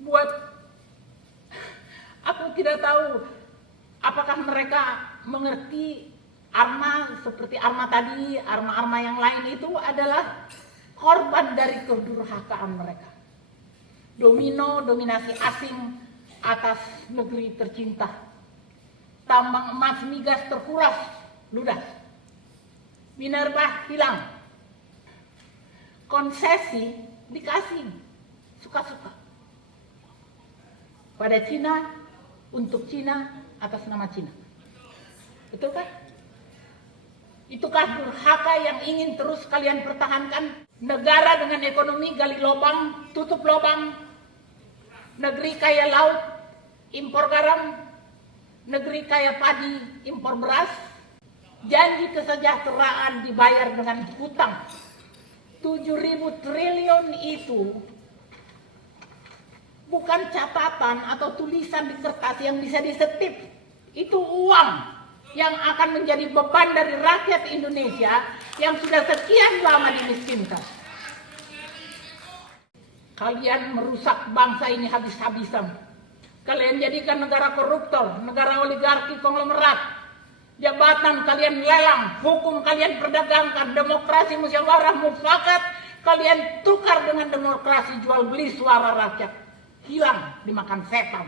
buat aku tidak tahu apakah mereka mengerti Arma seperti Arma tadi, Arma-Arma yang lain itu adalah korban dari kedurhakaan mereka. Dominasi asing atas negeri tercinta. Tambang emas migas terkuras, ludas. Minerba hilang. Konsesi dikasih suka-suka. Pada Cina, untuk Cina, atas nama Cina. Betul kan? Itukah durhaka yang ingin terus kalian pertahankan? Negara dengan ekonomi gali lubang, tutup lubang. Negeri kaya laut, impor garam. Negeri kaya padi, impor beras. Janji kesejahteraan dibayar dengan hutang. 7.000 triliun itu bukan catatan atau tulisan di kertas yang bisa disetip. Itu uang yang akan menjadi beban dari rakyat Indonesia yang sudah sekian lama dimiskinkan. Kalian merusak bangsa ini habis-habisan. Kalian jadikan negara koruptor, negara oligarki konglomerat. Jabatan kalian lelang, hukum kalian perdagangkan, demokrasi musyawarah mufakat kalian tukar dengan demokrasi jual beli suara rakyat. Hilang dimakan setan.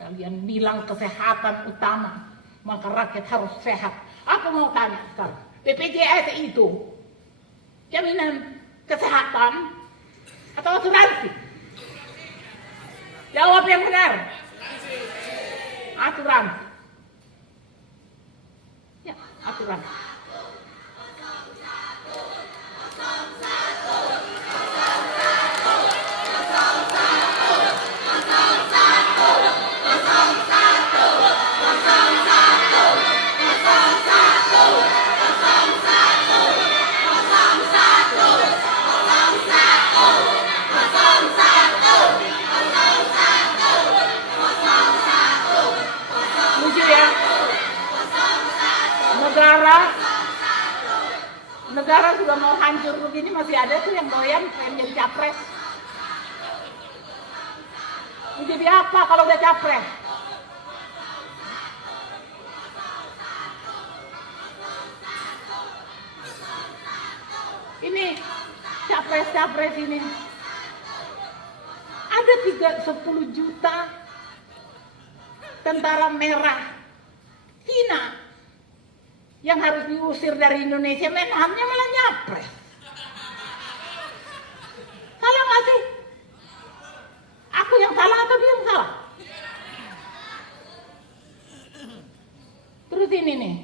Kalian bilang kesehatan utama, maka rakyat harus sehat. Aku mau tanya sekarang, BPJS itu jaminan kesehatan atau asuransi? Jawab yang benar. Asuransi. Ya, asuransi. Lucu ya. Negara sudah mau hancur begini masih ada tuh yang doyan pengen jadi capres. Mau jadi apa kalau udah capres? Ini capres ini ada 10 juta tentara merah Cina yang harus diusir dari Indonesia, menhannya malah nyapres. Salah nggak sih? Aku yang salah atau dia yang salah? Terus ini nih,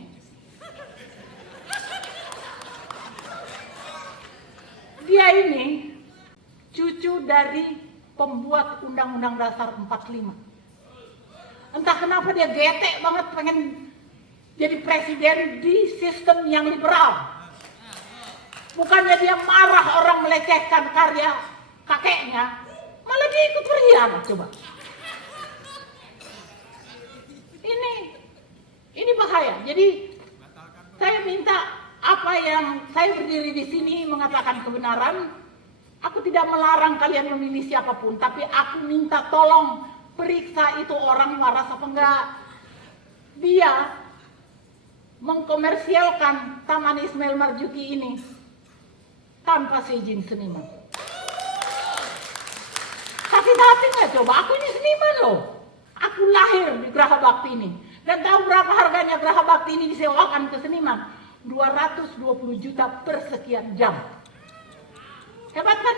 dia ini cucu dari pembuat Undang-Undang Dasar 45. Entah kenapa dia getek banget pengen jadi presiden di sistem yang liberal. Bukannya dia marah orang melecehkan karya kakeknya, malah dia ikut meriang. Coba. Ini bahaya. Jadi saya minta apa yang saya berdiri di sini mengatakan kebenaran. Aku tidak melarang kalian memilih siapapun, tapi aku minta tolong periksa itu orang waras apa enggak. Dia mengkomersialkan Taman Ismail Marzuki ini tanpa seizin seniman. Sakit hati nggak coba? Aku ini seniman loh. Aku lahir di Geraha Bakti ini. Dan tahu berapa harganya Geraha Bakti ini disewakan ke seniman? 220 juta per sekian jam. Hebat kan?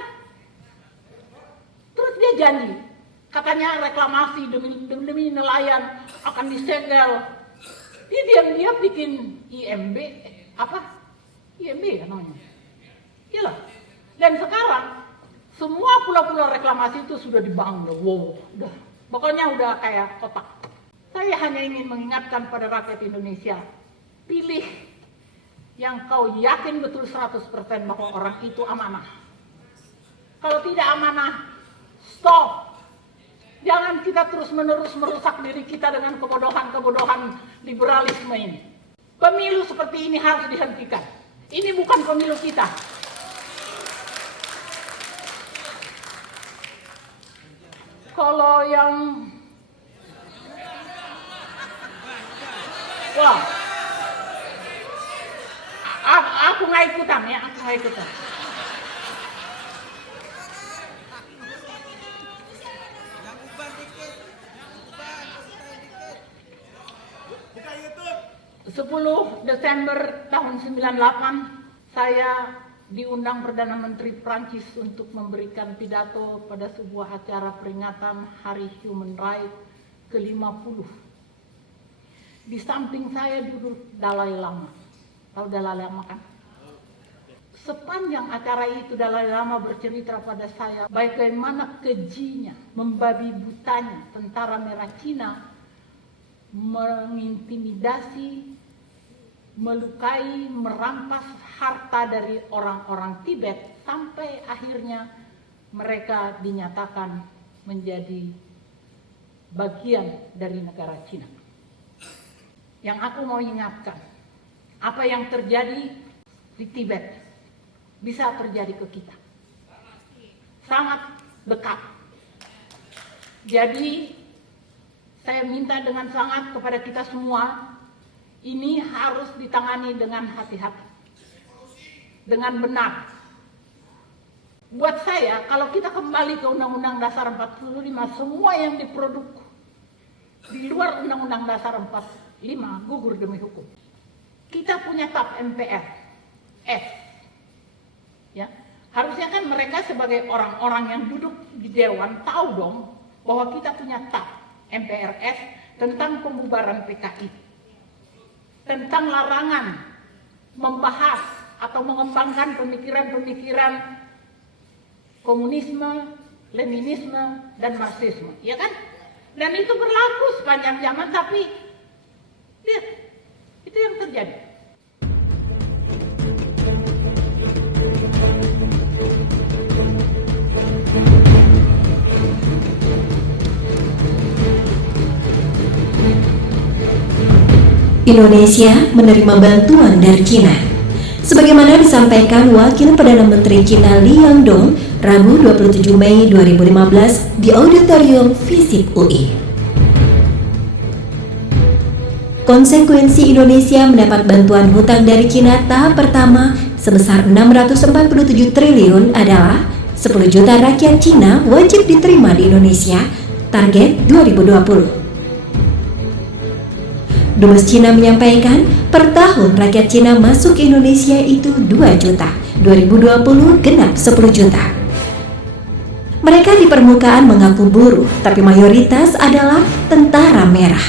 Terus dia janji, katanya reklamasi demi nelayan akan disegel. Dia diam-diam bikin IMB, IMB ya namanya. Iyalah. Dan sekarang semua pulau-pulau reklamasi itu sudah dibangun, udah. Pokoknya udah kayak kotak. Saya hanya ingin mengingatkan pada rakyat Indonesia, pilih yang kau yakin betul 100% bahwa orang itu amanah. Kalau tidak amanah, stop. Jangan kita terus-menerus merusak diri kita dengan kebodohan-kebodohan liberalisme ini. Pemilu seperti ini harus dihentikan. Ini bukan pemilu kita. Kalau yang... Wah. Aku nggak ikutan ya, aku nggak ikutan. Buka YouTube. 10 Desember tahun 98 saya diundang Perdana Menteri Prancis untuk memberikan pidato pada sebuah acara peringatan Hari Human Rights ke-50. Di samping saya duduk Dalai Lama. Tahu Dalai Lama kan? Sepanjang acara itu Dalai Lama bercerita pada saya bagaimana kejinya, membabi butanya tentara merah Cina mengintimidasi, melukai, merampas harta dari orang-orang Tibet sampai akhirnya mereka dinyatakan menjadi bagian dari negara Cina. Yang aku mau ingatkan, apa yang terjadi di Tibet bisa terjadi ke kita. Sangat dekat. Jadi saya minta dengan sangat kepada kita semua, ini harus ditangani dengan hati-hati, dengan benar. Buat saya, kalau kita kembali ke Undang-Undang Dasar 45, semua yang diproduk di luar Undang-Undang Dasar 45 gugur demi hukum. Kita punya TAP MPR, S. Ya, harusnya kan mereka sebagai orang-orang yang duduk di Dewan tahu dong bahwa kita punya TAP MPRS tentang pembubaran PKI, tentang larangan membahas atau mengembangkan pemikiran-pemikiran komunisme, Leninisme, dan Marxisme, ya kan? Dan itu berlaku sepanjang zaman, tapi lihat, itu yang terjadi. Indonesia menerima bantuan dari Cina. Sebagaimana disampaikan Wakil Perdana Menteri Cina Li Yangdong Rabu 27 Mei 2015 di Auditorium FISIP UI. Konsekuensi Indonesia mendapat bantuan hutang dari Cina tahap pertama sebesar 647 triliun adalah 10 juta rakyat Cina wajib diterima di Indonesia, target 2020. Dubes Cina menyampaikan, per tahun rakyat Cina masuk ke Indonesia itu 2 juta, 2020 genap 10 juta. Mereka di permukaan mengaku buruh, tapi mayoritas adalah tentara merah.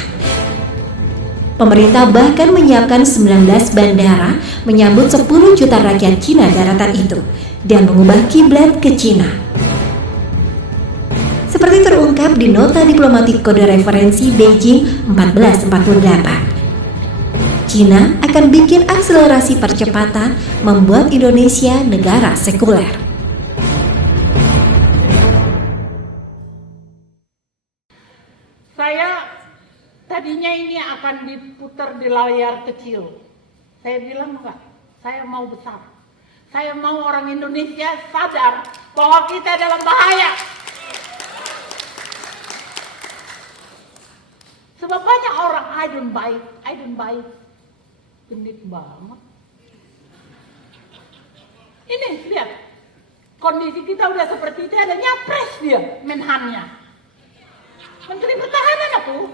Pemerintah bahkan menyiapkan 19 bandara menyambut 10 juta rakyat Cina daratan itu dan mengubah kiblat ke Cina. Seperti terungkap di nota diplomatik kode referensi Beijing 1448. Cina akan bikin akselerasi percepatan membuat Indonesia negara sekuler. Saya tadinya ini akan diputar di layar kecil. Saya bilang enggak, saya mau besar. Saya mau orang Indonesia sadar bahwa kita dalam bahaya. Sebab banyak orang, I don't buy. Genit banget. Ini, lihat. Kondisi kita udah seperti itu, ada nyapres dia, menhannya. Menteri Pertahanan aku.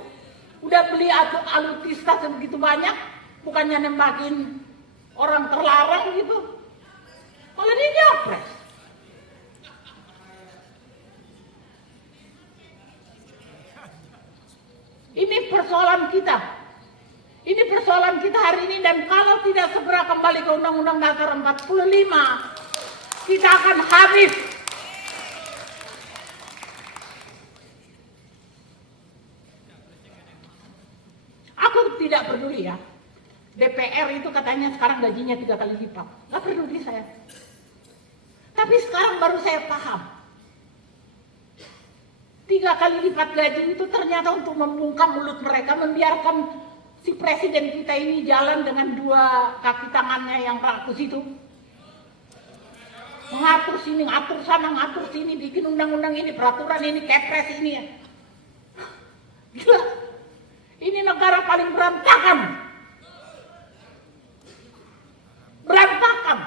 Udah beli alutsista sebegitu banyak, bukannya nembakin orang terlarang gitu. Malah dia nyapres. Ini persoalan kita. Ini persoalan kita hari ini, dan kalau tidak segera kembali ke Undang-Undang Dasar 45, kita akan habis. Aku tidak peduli ya. DPR itu katanya sekarang gajinya 3 kali lipat. Gak peduli saya. Tapi sekarang baru saya paham. 3 kali lipat gaji itu ternyata untuk membungkam mulut mereka, membiarkan si presiden kita ini jalan dengan 2 kaki tangannya yang rakus itu. Mengatur sini, ngatur sana, ngatur sini, bikin undang-undang ini, peraturan ini, kepres ini ya. Gila. Ini negara paling berantakan. Berantakan.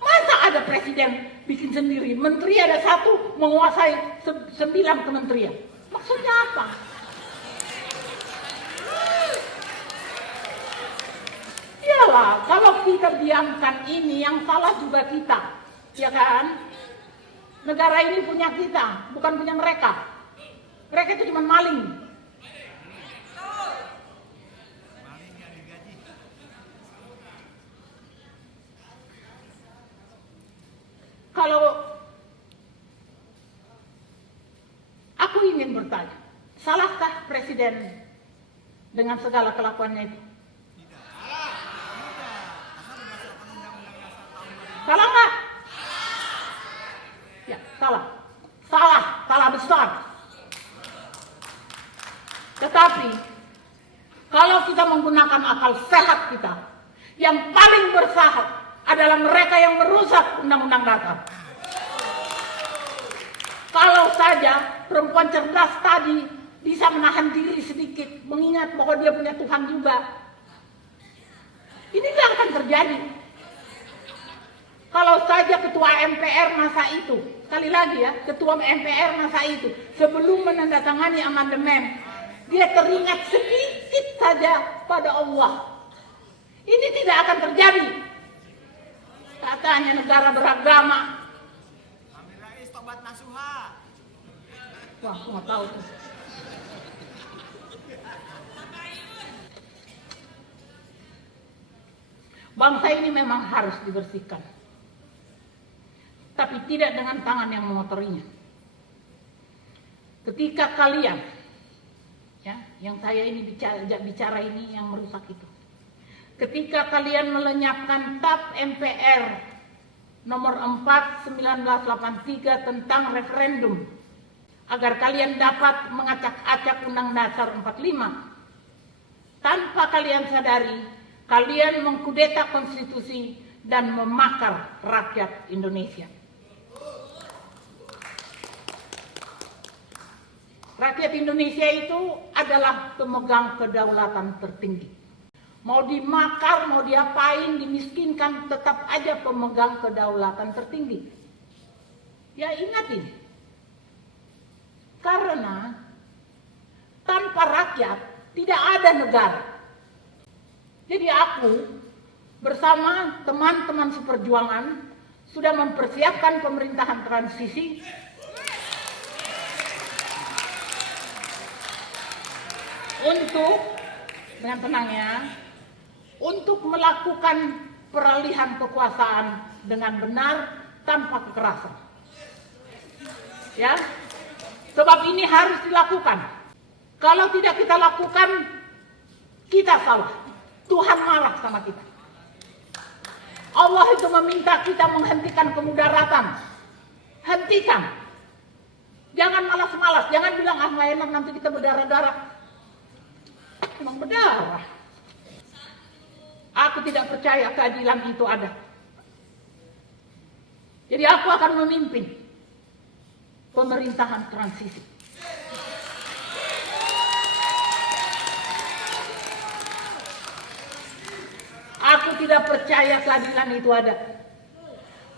Masa ada presiden bikin sendiri, menteri ada 1 menguasai 9 kementerian. Maksudnya apa? Ya, Iyalah, kalau kita diamkan ini, yang salah juga kita, ya kan? Negara ini punya kita, bukan punya mereka. Mereka itu cuma maling. Kalau aku ingin bertanya, salahkah presiden dengan segala kelakuannya itu? Salah nggak? Ya, salah. Salah besar. Tetapi, kalau kita menggunakan akal sehat kita, yang paling bersalah adalah mereka yang merusak undang-undang dasar. Kalau saja perempuan cerdas tadi bisa menahan diri sedikit, mengingat bahwa dia punya Tuhan juga, ini tidak akan terjadi. Kalau saja ketua MPR masa itu, sekali lagi ya, ketua MPR masa itu, sebelum menandatangani amandemen, dia teringat sedikit saja pada Allah, ini tidak akan terjadi. Katanya negara beragama. Amin Rais tobat nasuha. Wah, aku nggak tahu tuh. Bangsa ini memang harus dibersihkan, tapi tidak dengan tangan yang mengotorinya. Ketika kalian, ya, yang saya ini bicara ini yang merusak itu. Ketika kalian melenyapkan TAP MPR nomor 4 1983 tentang referendum agar kalian dapat mengacak-acak Undang Dasar 45, tanpa kalian sadari, kalian mengkudeta konstitusi dan memakar rakyat Indonesia. Rakyat Indonesia itu adalah pemegang kedaulatan tertinggi. Mau dimakar, mau diapain, dimiskinkan, tetap aja pemegang kedaulatan tertinggi. Ya ingat ini. Karena tanpa rakyat tidak ada negara. Jadi aku bersama teman-teman seperjuangan sudah mempersiapkan pemerintahan transisi untuk, dengan tenangnya, untuk melakukan peralihan kekuasaan dengan benar tanpa kekerasan. Ya, sebab ini harus dilakukan. Kalau tidak kita lakukan, kita salah. Tuhan marah sama kita. Allah itu meminta kita menghentikan kemudaratan. Hentikan. Jangan malas-malas. Jangan bilang, ah nggak enak nanti kita berdarah-darah. Memang berdarah. Aku tidak percaya keadilan itu ada. Jadi aku akan memimpin pemerintahan transisi. Aku tidak percaya keadilan itu ada.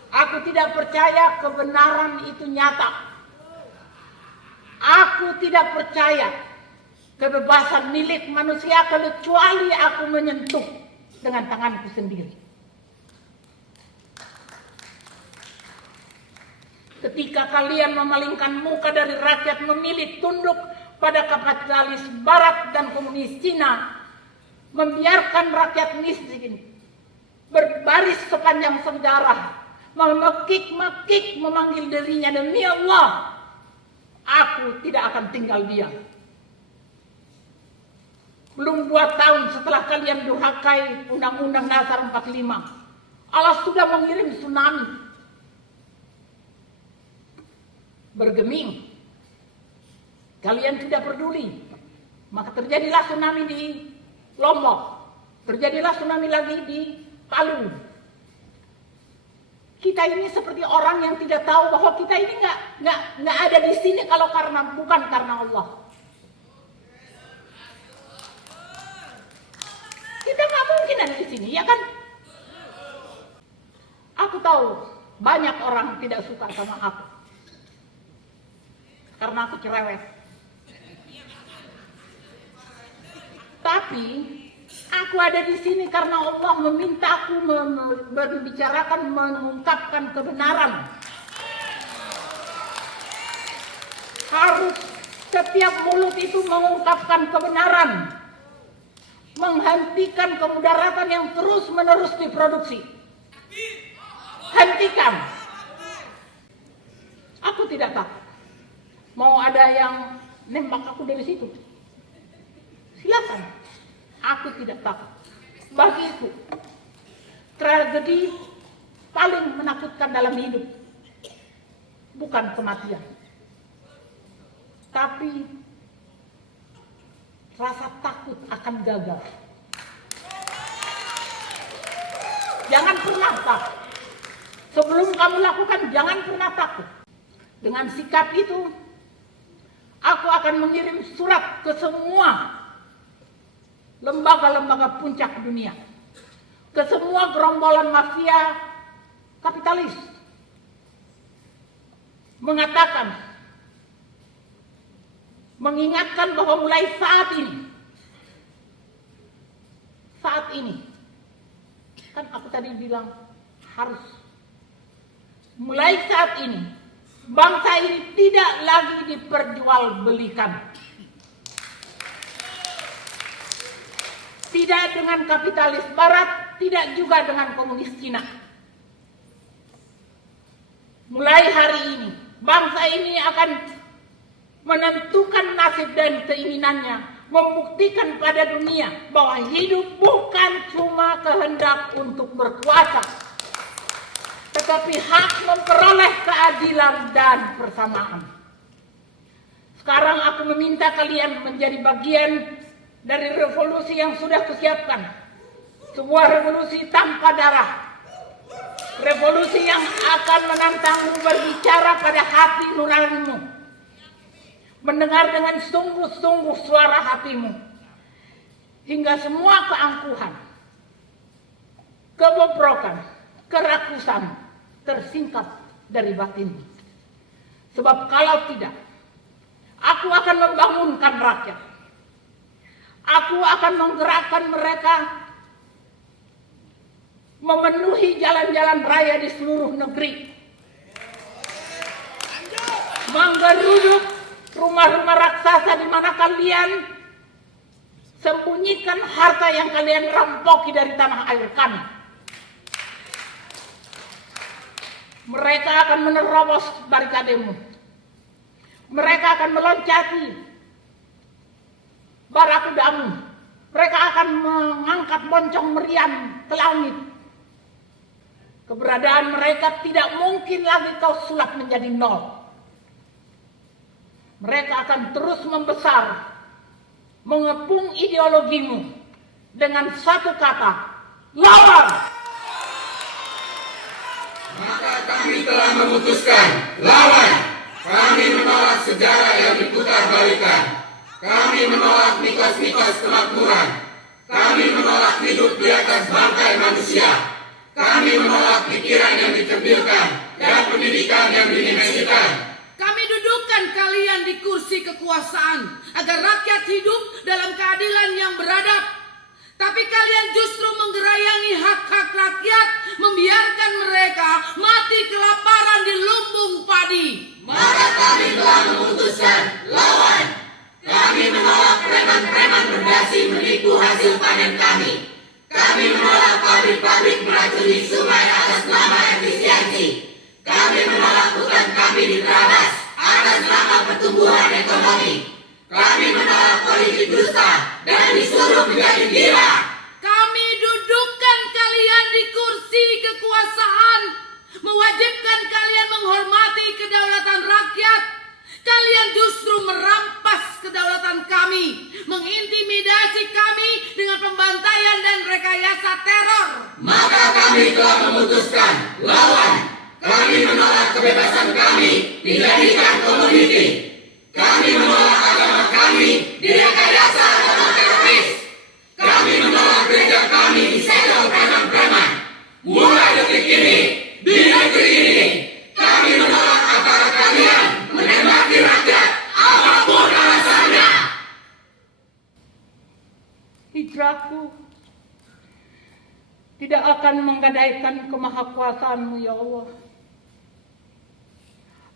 Aku tidak percaya kebenaran itu nyata. Aku tidak percaya kebebasan milik manusia kecuali aku menyentuh dengan tanganku sendiri. Ketika kalian memalingkan muka dari rakyat, memilih tunduk pada kapitalis Barat dan komunis Cina, membiarkan rakyat miskin berbaris sepanjang sejarah, memekik-mekik memanggil dirinya demi Allah, aku tidak akan tinggal diam. Belum 2 tahun setelah kalian durhakai Undang-Undang Dasar 45, Allah sudah mengirim tsunami. Bergeming. Kalian tidak peduli. Maka terjadilah tsunami di Lombok. Terjadilah tsunami lagi di Palu. Kita ini seperti orang yang tidak tahu bahwa kita ini nggak ada di sini kalau bukan karena Allah. Kita nggak mungkin ada di sini, ya kan? Aku tahu banyak orang tidak suka sama aku karena aku cerewet. Tapi Aku ada di sini karena Allah meminta aku membicarakan, mengungkapkan kebenaran. Harus setiap mulut itu mengungkapkan kebenaran, menghentikan kemudaratan yang terus-menerus diproduksi. Hentikan. Aku tidak takut. Mau ada yang nembak aku dari situ, silakan. Aku tidak takut. Bagiku, tragedi paling menakutkan dalam hidup bukan kematian, tapi rasa takut akan gagal. Jangan pernah takut. Sebelum kamu lakukan, jangan pernah takut. Dengan sikap itu, aku akan mengirim surat ke semua lembaga-lembaga puncak dunia, ke semua gerombolan mafia kapitalis, mengatakan, mengingatkan bahwa mulai saat ini, kan aku tadi bilang harus, mulai saat ini, bangsa ini tidak lagi diperjualbelikan. Tidak dengan kapitalis barat, tidak juga dengan komunis Cina. Mulai hari ini, bangsa ini akan menentukan nasib dan keinginannya, membuktikan pada dunia bahwa hidup bukan cuma kehendak untuk berkuasa, tetapi hak memperoleh keadilan dan persamaan. Sekarang aku meminta kalian menjadi bagian dari revolusi yang sudah kusiapkan. Sebuah revolusi tanpa darah. Revolusi yang akan menantangmu berbicara pada hati nuranimu. Mendengar dengan sungguh-sungguh suara hatimu. Hingga semua keangkuhan, kebobrokan, kerakusan tersingkap dari batinmu. Sebab kalau tidak, aku akan membangunkan rakyat. Aku akan menggerakkan mereka memenuhi jalan-jalan raya di seluruh negeri, menggeruduk rumah-rumah raksasa di mana kalian sembunyikan harta yang kalian rampoki dari tanah air kami. Mereka akan menerobos barikademu. Mereka akan meloncati barakudamu. Mereka akan mengangkat moncong meriam ke langit. Keberadaan mereka tidak mungkin lagi kau sulap menjadi nol. Mereka akan terus membesar, mengepung ideologimu dengan satu kata, lawan. Maka kami telah memutuskan, lawan. Kami menolak sejarah yang diputar balikan. Kami menolak mitos-mitos kemakmuran. Kami menolak hidup di atas bangkai manusia. Kami menolak pikiran yang dikempilkan dan pendidikan yang didimensikan. Kami dudukkan kalian di kursi kekuasaan agar rakyat hidup dalam keadilan yang beradab. Tapi kalian justru menggerayangi hak-hak rakyat, membiarkan mereka mati kelaparan di lumbung padi. Maka kami telah memutuskan, lawan. Kami menolak preman-preman berdasi menipu hasil panen kami. Kami menolak pabrik-pabrik meracuni sungai atas nama efisiensi. Kami menolak hutan kami diterabas atas nama pertumbuhan ekonomi. Kami menolak politik dusta dan disuruh menjadi gila. Kami dudukkan kalian di kursi kekuasaan, mewajibkan kalian menghormati kedaulatan rakyat. Kalian justru merampas kedaulatan kami, mengintimidasi kami dengan pembantaian dan rekayasa teror. Maka kami telah memutuskan, lawan. Kami menolak kebebasan kami dijadikan komoditi. Kami menolak agama kami direkayasa oleh teroris. Kami menolak gereja kami disegel preman-preman. Mulai detik ini, di negeri ini, kami menolak aparat kalian menembaki rakyat apapun alasannya. Hijrahku tidak akan menggadaikan kemahakuasaan-Mu, ya Allah.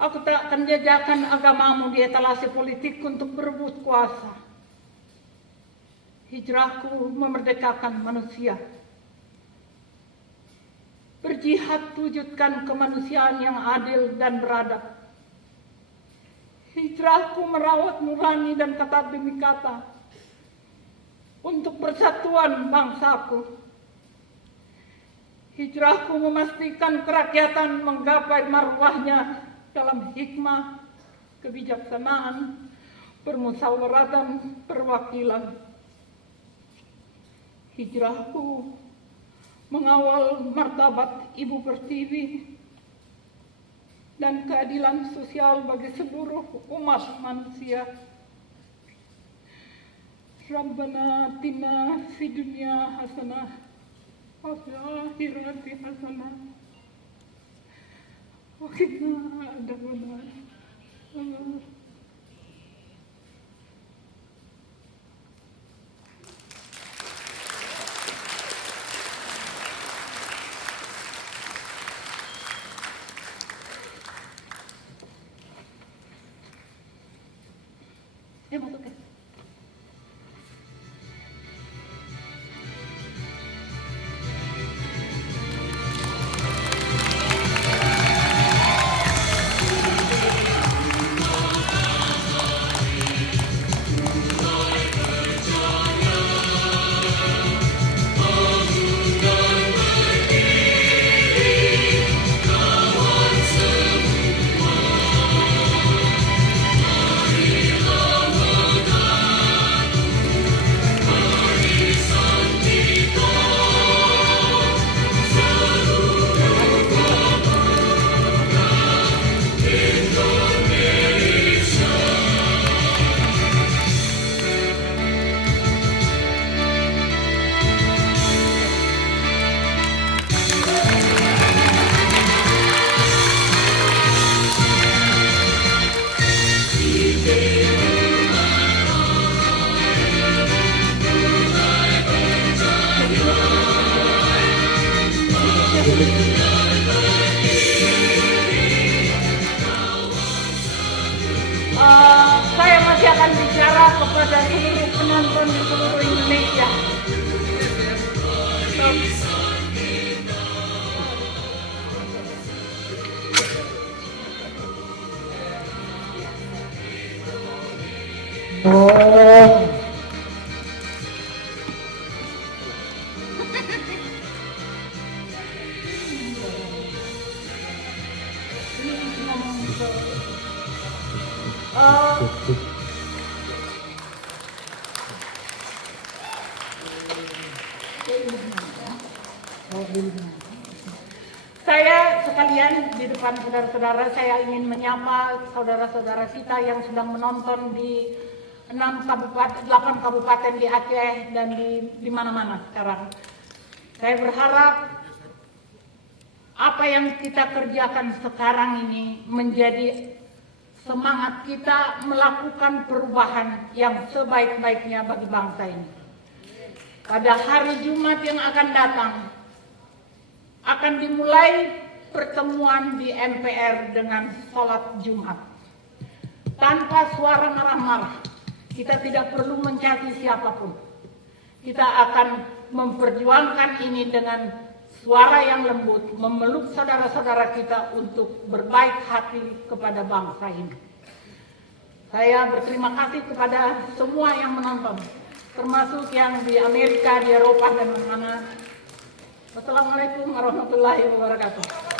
Aku tak akan jajakan agamamu di etalase politik untuk berebut kuasa. Hijrahku memerdekakan manusia. Berjihad wujudkan kemanusiaan yang adil dan beradab. Hijrahku merawat nurani dan kata demi kata untuk persatuan bangsaku. Hijrahku memastikan kerakyatan menggapai marwahnya dalam hikmah, kebijaksanaan, permusyawaratan, perwakilan. Hijrahku mengawal martabat Ibu Pertiwi dan keadilan sosial bagi seluruh umat manusia. Rabbana atina fid dunya hasanah wa fil akhirati hasanah wa qina adzabannar. Masukkan. Saya masih akan bicara kepada seluruh penonton di seluruh Indonesia. Saya sekalian di depan saudara-saudara, saya ingin menyapa saudara-saudara kita yang sedang menonton di 8 kabupaten di Aceh dan di mana-mana sekarang. Saya berharap apa yang kita kerjakan sekarang ini menjadi semangat kita melakukan perubahan yang sebaik-baiknya bagi bangsa ini. Pada hari Jumat yang akan datang, akan dimulai pertemuan di MPR dengan sholat Jumat. Tanpa suara marah-marah, kita tidak perlu mencaci siapapun. Kita akan memperjuangkan ini dengan suara yang lembut, memeluk saudara-saudara kita untuk berbaik hati kepada bangsa ini. Saya berterima kasih kepada semua yang menonton, termasuk yang di Amerika, di Eropa, dan mana-mana. Wassalamualaikum warahmatullahi wabarakatuh.